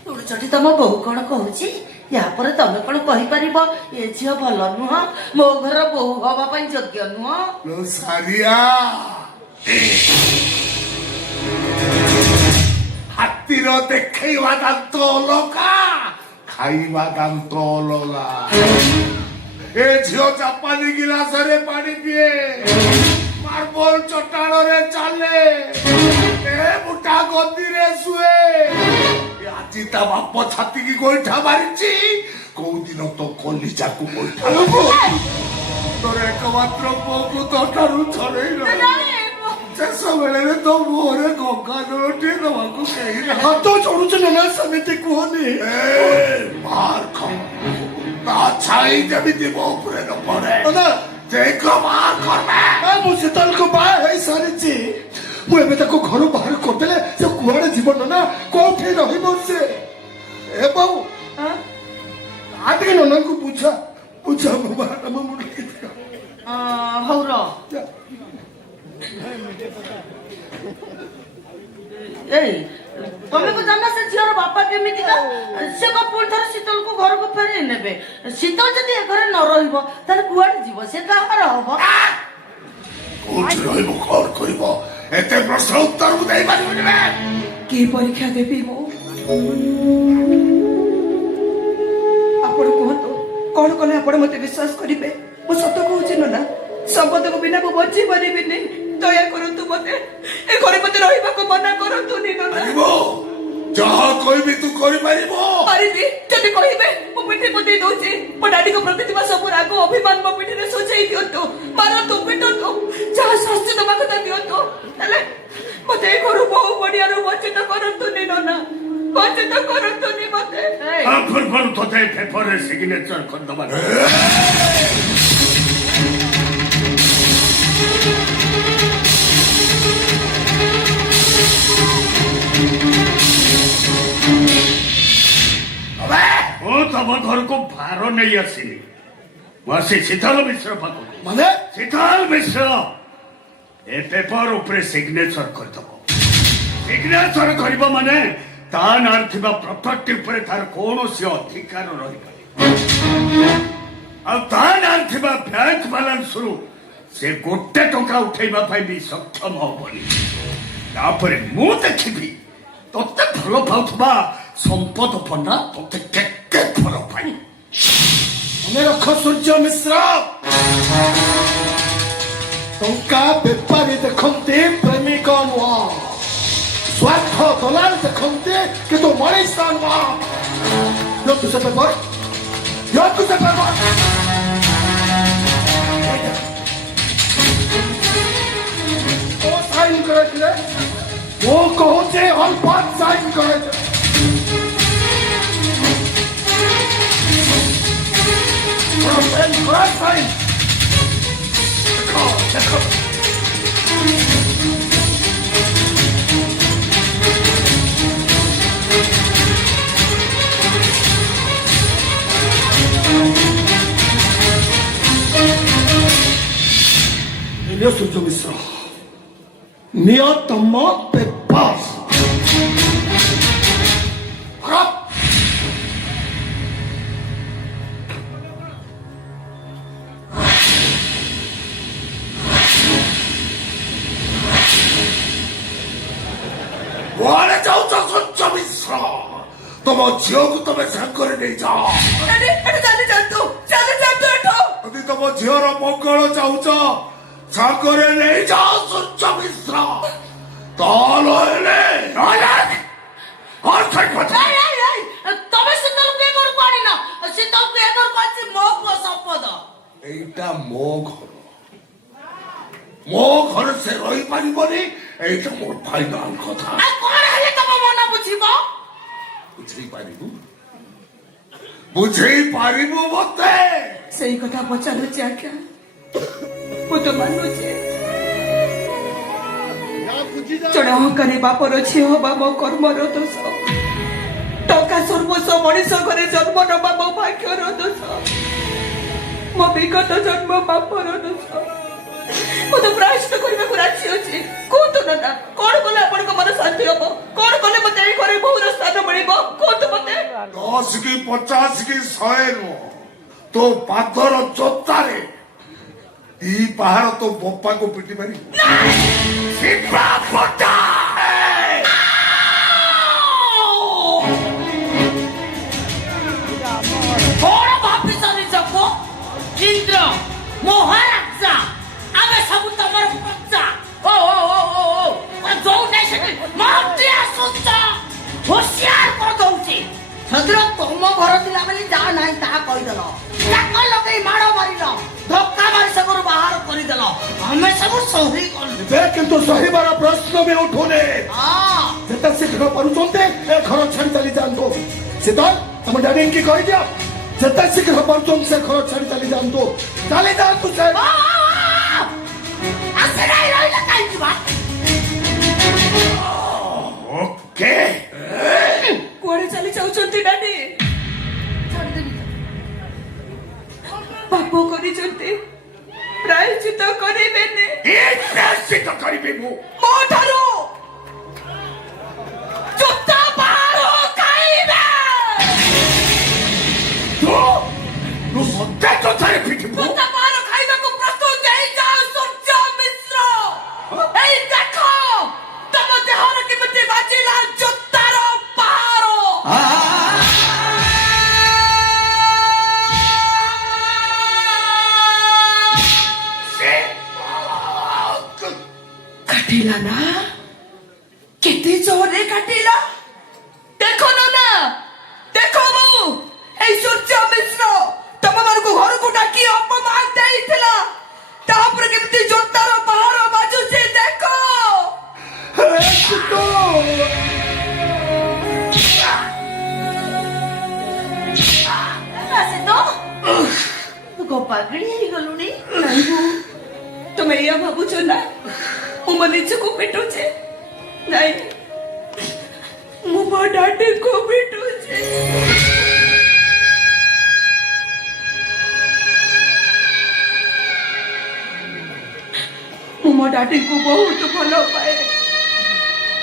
ଶୁଣୁଛଟି ତମ ବୋଉ କଣ କହୁଛି ୟାପରେ ତମେ କଣ କହିପାରିବ ଏ ଝିଅ ଭଲ ନୁହଁ ମୋ ଘର ବୋହୂ ହବା ପାଇଁ ଯୋଗ୍ୟ ନୁହଁ ସାରିଆ ହାତୀର ଦେଖେଇବା ଦାନ୍ତ ଅଲଗା ଖାଇବା ଦାନ୍ତ ଅଲଗା ଏ ଝିଅ ଜାପାନୀ ଗିଲାସରେ ପାଣି ପିଏ ମାର୍ବଲ ଚଟାଣରେ ଚାଲେ ଏ ମୁଠା ଗଦିରେ ଶୁଏ ଆଜି ତା ବାପ ଛାତିକି ଗୋଇଠା ମାରିଛି କୋଉଦିନ ତ କଲିଜାକୁ ଗୋଇଠା ତୋର ଏକମାତ୍ର ପୁଅକୁ ତୋଠାରୁ ଛଡେଇ ଶେଷ ବେଳରେ ତ ମୁହଁରେ ଗଙ୍ଗା ଜଳଟିଏ ଦେବାକୁ କେହି ନାହିଁ ହାତ ଚଢୁଛି ନା ସେମିତି କୁହନି ମାର ଖାଅ ତା ଛାଇ ଯେମିତି ମୋ ଉପରେ ନ ପଡେ ଦେଖ ମାର କରବେ ମୁଁ ଶୀତଲକୁ ବାହା ହେଇସାରିଛି ମୁଁ ଏବେ ତାକୁ ଘରୁ ବାହାର କରିଦେଲେ ସେ କୁଆଡେ ଜୀବ ନା କୋଉଠି ରହିବ ସେ ଏ ବୋଉ ଟିକେ ନନାଙ୍କୁ ବୁଝା ମୋ ବାହାଟା ମୋ ମୁଣ୍ଡ ହଉ ର ଏଇ ତମେ କୁ ଜାଣିନା ସେ ଝିଅର ବାପା କେମିତିକା ସେ କଣ ପୁଣି ଥରେ ଶୀତଲକୁ ଘରକୁ ଫେରେଇ ନେବେ ଶୀତଲ ଯଦି ଏ ଘରେ ନ ରହିବ ତାହେଲେ କୁଆଡେ ଯିବ ସେ କାହାର ହବ କୋଉଠି ରହିବ କଣ କରିବ ଏତେ ପ୍ରଶ୍ନ ଉତ୍ତର ମୁଁ ଦେଇପାରିବିନି କି ପରୀକ୍ଷା ଦେବି ମୁଁ ଆପଣ କୁହନ୍ତୁ କଣ କଲେ ଆପଣ ମତେ ବିଶ୍ୱାସ କରିବେ ମୁଁ ସତ କହୁଛି ନା ସମ୍ପଦକୁ ବିନା ମୁଁ ବଞ୍ଚି ପାରିବିନି ଦୟା କରନ୍ତୁ ମତେ ଏ ଘରେ ମତେ ରହିବାକୁ ମନା କରନ୍ତୁନି ଯାହା କହିବି ତୁ କରିପାରିବ ପାରିବି ଯଦି କହିବେ ମୁଁ ପିଠି ପତେଇ ଦଉଛି ମୋ ଡାଡିଙ୍କ ପ୍ରତି ଥିବା ସବୁ ରାଗ ଅଭିମାନ ମୋ ପିଠିରେ ସୁଝେଇ ଦିଅନ୍ତୁ ମାରନ୍ତୁ ପିଟନ୍ତୁ ଯାହା ଶାସ୍ତି ଦବା କଥା ଦିଅନ୍ତୁ ହେଲେ ମତେ ଏ ଘରୁ ବହୁ ବଢିଆରୁ ବଞ୍ଚିତ କରନ୍ତୁନି ନନା ବଞ୍ଚିତ କରନ୍ତୁନି ମତେ ପୂର୍ବରୁ ତୋତେ ପେପରରେ ସିଗ୍ନେଚର କରିଦେବା ମୁଁ ତମ ଘରକୁ ଭାର ନେଇ ଆସିନି ମୁଁ ଆସି ଶୀତଲ ମିଶ୍ର ପାଖକୁ ମାନେ ଶୀତଲ ମିଶ୍ର ଏ ପେପର ଉପରେ ସିଗ୍ନେଚର କରିଦେବ ସିଗ୍ନେଚର କରିବ ମାନେ ତା ନାଁରେ ଥିବା ପ୍ରପର୍ଟି ଉପରେ ତାର କୌଣସି ଅଧିକାର ରହିବନି ଆଉ ତା ନାଁରେ ଥିବା ବ୍ୟାଙ୍କ ବାଲାନ୍ସରୁ ସେ ଗୋଟେ ଟଙ୍କା ଉଠେଇବା ପାଇଁ ବି ସକ୍ଷମ ହବନି ତାପରେ ମୁଁ ଦେଖିବି ତତେ ଭଲ ପାଉଥିବା ସମ୍ପଦ ପଣ୍ଡା ତତେ କେତେ ଭଲ ପାଇ ମନେ ରଖ ସୂର୍ଯ୍ୟ ମିଶ୍ର ଟଙ୍କା ବେପାରୀ ଦେଖନ୍ତି ପ୍ରେମିକ ନୁହଁ ସ୍ୱାର୍ଥ ଦଲାଲ ଦେଖନ୍ତି କିନ୍ତୁ ମଣିଷ ନୁହଁ ଦିଅନ୍ତୁ ସେ ପେପର ସାଇନ୍ କରାଇଥିଲେ ମୁଁ କହୁଛି ଅଳ୍ପ ସାଇନ୍ କରାଇଥିଲେ Fine. Sūର୍ଯ୍ୟ ମିଶ୍ର ନିଅ ତମ ପେପର ମିଶ୍ର ତମ ଝିଅକୁ ତମେ ସାଙ୍ଗରେ ନେଇଯାଅ। ଯଦି ତମ ଝିଅର ମଙ୍ଗଳ ଚାହୁଁଛ ସାଙ୍ଗରେ ନେଇଯାଅ ସୂର୍ଯ୍ୟ ମିଶ୍ର। ତାହେଲେ ତମେ ଶୀତଳକୁ ଏ ଘରକୁ ଆଣିନ, ଶୀତଳକୁ ଏ ଘରକୁ ଆଣିଛି ମୋ ପୁଅ ସମ୍ପଦ। এইটা ମୋ ଘର, ମୋ ଘରେ ସେ ରହିପାରିବନି। এইটা ମୋର ଫାଇନାଲ କଥା। ଆଉ କଣ ହେଲେ ତମ ମନ ବୁଝିବ? ବୁଝେଇ ପାରିବୁ, ବୁଝେଇ ପାରିବୁ ମତେ? ସେଇ କଥା ପଚାରୁଛି ଆଜ୍ଞା, ମୁଁ ତ ମାନୁଛି ଜଣେ ଅହଙ୍କାରୀ ବାପର ଝିଅ ହବା ମୋ କର୍ମର ଦୋଷ, ଟଙ୍କା ସର୍ବସ୍ୱ ମଣିଷ ଘରେ ଜନ୍ମ ନବା ମୋ ଭାଗ୍ୟର ଦୋଷ, ମୋ ବିଗତ ଜନ୍ମ ପାପର ଦୋଷ। ମୁଁ ତ ପ୍ରାୟଶ୍ଚିତ କରିବାକୁ ରାଜି ଅଛି। କୁହନ୍ତୁ ନା କଣ କଲେ ଆପଣଙ୍କ ମନ ଶାନ୍ତି ହବ? କଣ କଲେ ମତେ ଏଇ ଘରେ ବହୁର ସ୍ଥାନ ମିଳିବ? କୁହନ୍ତୁ ମତେ। 10 କି 50 କି 100 ନୁହଁ, ତୋ ପାଦର ଜୋତାରେ ଦି ପାହାର ତୋ ବପାକୁ ପିଟି ପାରିବୁ। କଣ ଭାବିଛ ନିଜକୁ? ଇନ୍ଦ୍ର ମହାରାଜ ଆମେ ସବୁ ତମର ପ୍ରଜା। ଓ ଯୋଉଟା ସେଠି ମହାନ୍ତି ଆସୁଛ ହୁସିଆର କରିଦଉଛି। ସେଦିନ ତମ ଘର ଥିଲା ବୋଲି ଯାହା ନାହିଁ ତାହା କହିଦେଲ, ଚାକ ଲଗେଇ ମାଡ଼ ମାରିଲ, ଧକ୍କା ମାରି ସେଘରୁ ବାହାର କରିଦେଲ, ଆମେ ସବୁ ସହି କଲୁ। କିନ୍ତୁ ସହିବାର ପ୍ରଶ୍ନ ବି ଉଠୁନି। ଯେତେ ଶୀଘ୍ର ପାରୁଛନ୍ତି ଏ ଘର ଛାଡ଼ି ଚାଲି ଯାଆନ୍ତୁ। ଶୀତଳ ତମ ଡାଡି କି କହିଦିଅ, ଯେତେ ଶୀଘ୍ର ପାରୁଛନ୍ତି ସେ ଘର ଛାଡ଼ି ଚାଲି ଯାଆନ୍ତୁ। ଚାଲି ଯାଆନ୍ତୁ ସେ। ଆସେ ନାହିଁ ରହିଲେ କାହିଁକି ବା? ଓକେ, କୁଆଡେ ଚାଲି ଯାଉଛନ୍ତି ଡାଡି? ପାପ କରିଛନ୍ତି, ପ୍ରାୟଶ୍ଚିତ କରିବେନି। ପ୍ରାୟଶ୍ଚିତ କରିବି ମୁଁ ମୋ ଠାରୁ ଜୋତା ବାହାର ଖାଇବେ। ତୁ ସତେ କଥାରେ ପିଟିବୁ। ଜୋତା ବାହାର ଖାଇବାକୁ ପ୍ରସ୍ତୁତ ହେଇଯାଅ ସୂର୍ଯ୍ୟ ମିଶ୍ର। ଏଇ ଦେଖ ତମ ଦେହରେ କେମିତି ବାଜିଲା ଜୋତାର ବାହାର। କାଟିଲା ନା? କେତେ ଜୋରରେ କାଟିଲା ଦେଖ ନା। ଦେଖ ମୁଁ ଏଇ ସୂର୍ଯ୍ୟ ମିଶ୍ର ତମମାନଙ୍କୁ ଘରକୁ ଡାକି ଅପମାନ ଦେଇଥିଲା, ତାପରେ କେମିତି ଜୋତାର ବାହାର ବାଜୁଛି ଦେଖ। ଆସେ ତ ତୁ ପାଗଳି ହେଇଗଲୁଣି। ନାଇଁ ବୋଉ, ତମେ ଏଇଆ ଭାବୁଛ ନା ମୁଁ ମୋ ନିଜକୁ ପିଟୁଛି? ନାଇଁ, ମୁଁ ମୋ ଡାଡିକୁ ପିଟୁଛି। ମୁଁ ମୋ ଡାଡିଙ୍କୁ ବହୁତ ଭଲ ପାଏ,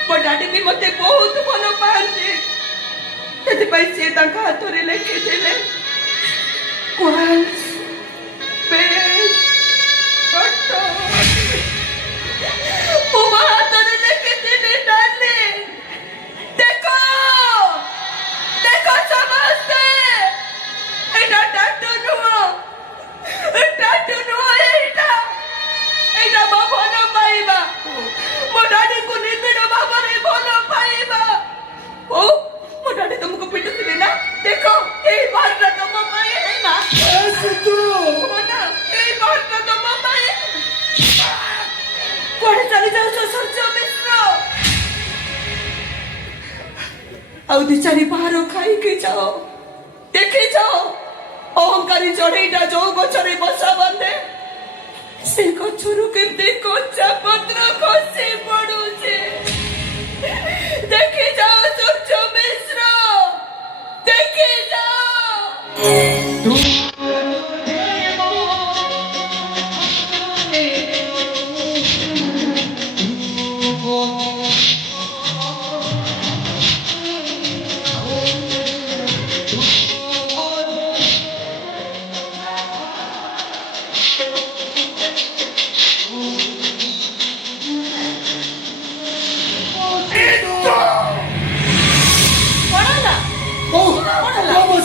ମୋ ଡାଡି ବି ମତେ ବହୁତ ଭଲ ପାଆନ୍ତି। ସେଥିପାଇଁ ସେ ତାଙ୍କ ହାତରେ ଲେଖିଥିଲେ once best photo। ମୋ ହାତରେ ଲେଖିଥିଲି ଡାଲି। ଦେଖ ଦେଖ ସମସ୍ତେ, ଏଇଟା ଟାଟୁ ନୁହଁ, ଏଇଟା ମୋ ଭଲ ପାଇବା, ମୋ ଡାଡିକୁ ନିବିଡ଼ ଭାବରେ ଭଲ ପାଇବା। ଓ ମୋ ଡାଡି ତମକୁ ପିଟୁଥିଲେ ନା? ଦେଖ ଏଇ ବାହାରଟା ତମ ପାଇଁ। ଏଇ ମା ଏଇ ବାହାରଟା ତମ ପାଇଁ। କୁଆଡେ ଚାଲି ଯାଉଛ ସୂର୍ଯ୍ୟ ମିଶ୍ର? ଆଉ ଦି ଚାରି ବାହାର ଖାଇକି ଯାଅ, ଦେଖି ଯାଅ ଅହଙ୍କାରୀ ଚଢେଇଟା ଯୋଉ ଗଛରେ ବସା ବାନ୍ଧେ ସେ ଗଛରୁ କେମିତି କଞ୍ଚା ପତ୍ର ଖସି ପଡୁଛି। ଦେଖି ଯାଅ ସୂର୍ଯ୍ୟ ମିଶ୍ର, ଦେଖି ଯାଅ।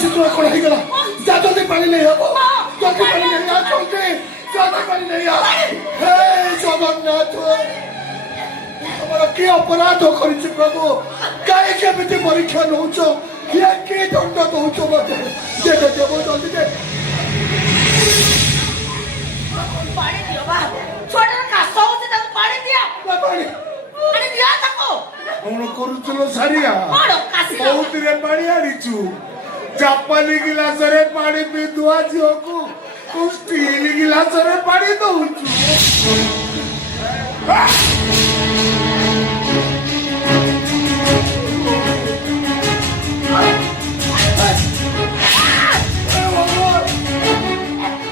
ଶୀଘ୍ର କଣ ହେଇଗଲା ଯା ଜଲ୍ଦି ପାଣି ନେଇ ହବ ଜଲ୍ଦି ପାଣି ନେଇ ଆ ଜଲ୍ଦି ଜଲ୍ଦି ପାଣି ନେଇ ଆ ହେ ଜଗନ୍ନାଥ ତମର କି ଅପରାଧ କରିଛି ପ୍ରଭୁ କାହିଁକି ଏମିତି ପରୀକ୍ଷା ନଉଛ କିଏ କି ଦଣ୍ଡ ଦଉଛ ମତେ ଦେ ଦେବ ଜଲ୍ଦି ଦେ ପାଣି ଦିଅ ବା ଛୁଆଟାର କାଶ ହଉଛି ତାକୁ ପାଣି ଦିଅ ପାଣି ପାଣି ଦିଅ ତାକୁ କଣ କରୁଥିଲ ସାରିଆ କଣ କାଶିଲ କୋଉଥିରେ ପାଣି ଆଣିଛୁ ଜାପାନୀ ଗିଲାସରେ ପାଣି ପିଇଦୁଆ ଝିଅକୁ ତୁ ଷ୍ଟିଲ ଗିଲାସରେ ପାଣି ଦଉଛୁ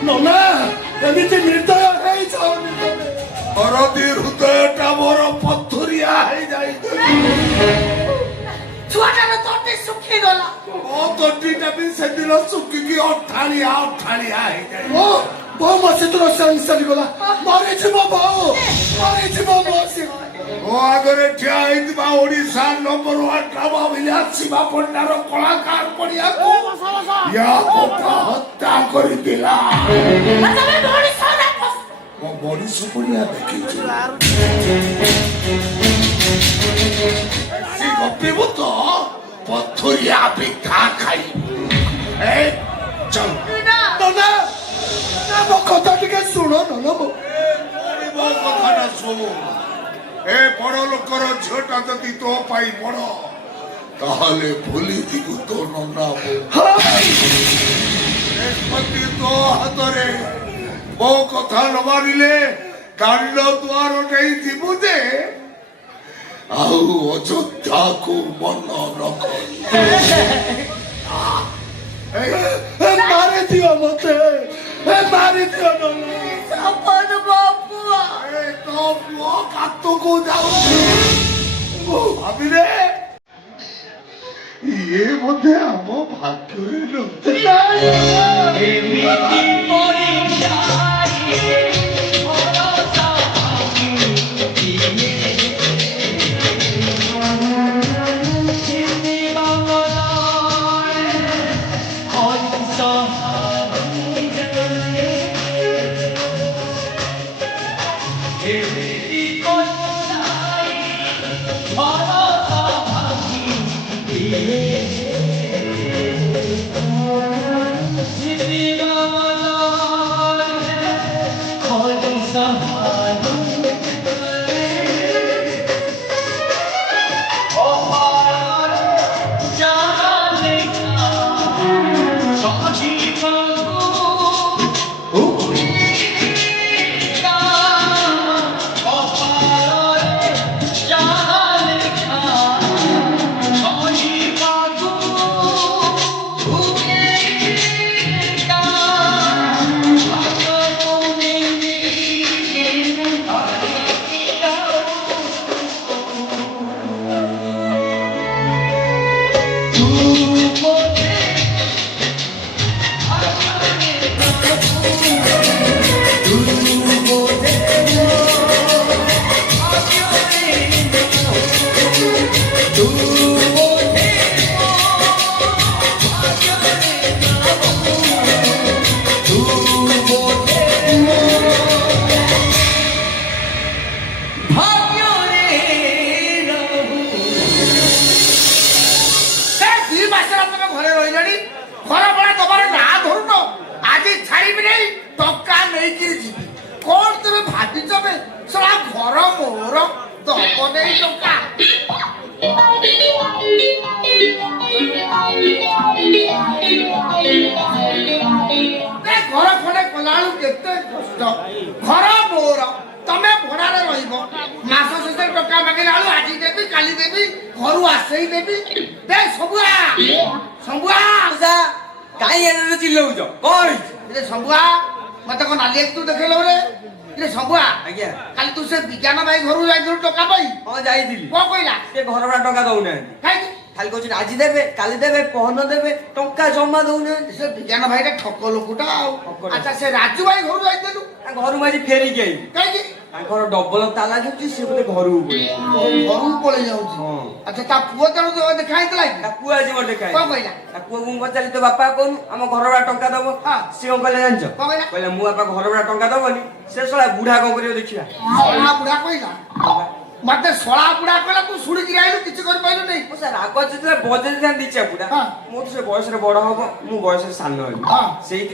ନନା ଏମିତି ନିର୍ଦ୍ଦୟ ହେଇଯାଅ ହରଦୀ ହୃଦୟଟା ମୋର ପଥୁରିଆ ହେଇଯାଇଛି ଛୁଆଟାର ତଣ୍ଟି ଶୁଖିଗଲା ମୋ ତଣ୍ଟିଟା ବି ସେଦିନ ଶୁଖିକି ଅଠାଳିଆ ଅଠାଳିଆ ହେଇଯାଇଛି ବୋଉ ମୋ ଶୀତର ସରିଗଲା ମରିଯିବ ବୋଉ ମରିଯିବ ମୋ ମୋ ଆଗରେ ଠିଆ ହେଇଥିବା Odisha number 1 drama villain Shiba ପଣ୍ଡାର କଳାକାର ପଡ଼ିଆକୁ ୟା କଥା ହତ୍ୟା କରିଥିଲା ତମେ ମଣିଷ ଦେଖ ମୋ ମଣିଷ ପଡ଼ିଆ ଦେଖିଛୁ ସେ ଗପିବୁ ତ ପଥୁରିଆ ପିଠା ଖାଇବୁ ଚଲ ନନା ମୋ କଥା ଟିକେ ଶୁଣ ନନା ମୋ କଥାଟା ଶୁଣୁ ଏ ବଡ ଲୋକର ଝିଅଟା ଯଦି ତୋ ପାଇଁ ବଡ ତାହେଲେ ଭୁଲିଯିବୁ ତୋ ନନା ନିଷ୍ପତ୍ତି ତୋ ହାତରେ ମୋ କଥା ନ ମାନିଲେ ଦାଣ୍ଡ ଦୁଆର ନେଇ ଯିବୁ ଯେ ଆଉ ଅଯୋଧ୍ୟାକୁ ମନ ରଖ ମାରିଦିଅ ମତେ ମାରିଦିଅ ନନା ସପନ ବାପୁଆ ତୋ ପୁଅ କାତକୁ ଯାଉଛି ଭାବିଲେ ଇଏ ବୋଧେ ଆମ ଭାଗ୍ୟରେ ନଥିଲା ଘର ଖଣ୍ଡେ କଲାବେଳୁ କେତେ କଷ୍ଟ ଘର ମୋର ତମେ ଭଡାରେ ରହିବ ମାସ ଶେଷରେ ଟଙ୍କା ମାଗିଲା ବେଳୁ ଆଜି ଦେବି କାଲି ଦେବି ଘରୁ ଆସେଇ ଦେବି ଦେ ସବୁଆ ସବୁଆ କାଇଁ ଏନେ ଚିଲ୍ଲଉଛ କଣ ରେ ସବୁଆ ମତେ କଣ ନାଲି ତୁ ଦେଖେଇଲ ରେ ରେ ସବୁଆ ଆଜ୍ଞା କାଲି ତୁ ସେ ବିଜ୍ଞାନ ଭାଇ ଘରୁ ଯାଇଥିଲୁ ଟଙ୍କା ପାଇ ହଁ ଯାଇଥିଲି କଣ କହିଲା ସେ ଘର ଭଡ଼ା ଟଙ୍କା ଦଉନାହାନ୍ତି କାହିଁକି ଖାଲି କହୁଛନ୍ତି ଆଜି ଦେବେ କାଲି ଦେବେ ପହନ ଦେବେ ଟଙ୍କା ଜମା ଦଉନାହାନ୍ତି ସେ ବିଜ୍ଞାନ ଭାଇଟା ଠକ ଲୋକଟା ଆଉ ଠକ ଲୋକ। ଆଚ୍ଛା ସେ ରାଜୁ ଭାଇ ଘରୁ ଯାଇଥିଲୁ ଘରକୁ ଆଜି ଫେରିକି ଆଇଲି କାହିଁକି ତାଙ୍କର ଡବଲ ତାଲା ଯାଉଛି ସେ ବୋଧେ ଘରକୁ ପଳେଇଛି। ଘରକୁ ପଳେଇ ଯାଉଛି। ଆଚ୍ଛା ତା ପୁଅ ତେଣୁ ତ ଦେଖା ହେଇଥିଲା କି? ତା ପୁଅ ଆଜି ଗୋଟେ ଦେଖା କଣ କହିଲା? ତା ପୁଅକୁ ମୁଁ ପଚାରିଲି ତୋ ବାପା କହୁନୁ ଆମ ଘର ଭଡ଼ା ଟଙ୍କା ଦବ। ସିଏ କଣ କହିଲା ଜାଣିଛ? କଣ କହିଲା? କହିଲା ମୁଁ ବାପା ଘର ଭଡ଼ା ଟଙ୍କା ଦବନି ସେ ଶଳା ବୁଢା କଣ କରିବ ଦେଖିବା। ଶଳା ବୁଢା କହିଲା? ମତେ ଶଳା ବୁଢା କହିଲା ତୁ ଶୁଣିକି ରହିଲୁ କିଛି କରିପାରିଲୁ ନାହିଁ। ମୁଁ ସେ ରାଗ ଯେତେବେଳେ ବଜେଇ ଦି ଚାପୁଡା ହଁ। ମୁଁ ତ ସେ ବୟସରେ ବଡ ହବ ମୁଁ ବୟସରେ ସାନ ହେବି ହଁ। ସେଇ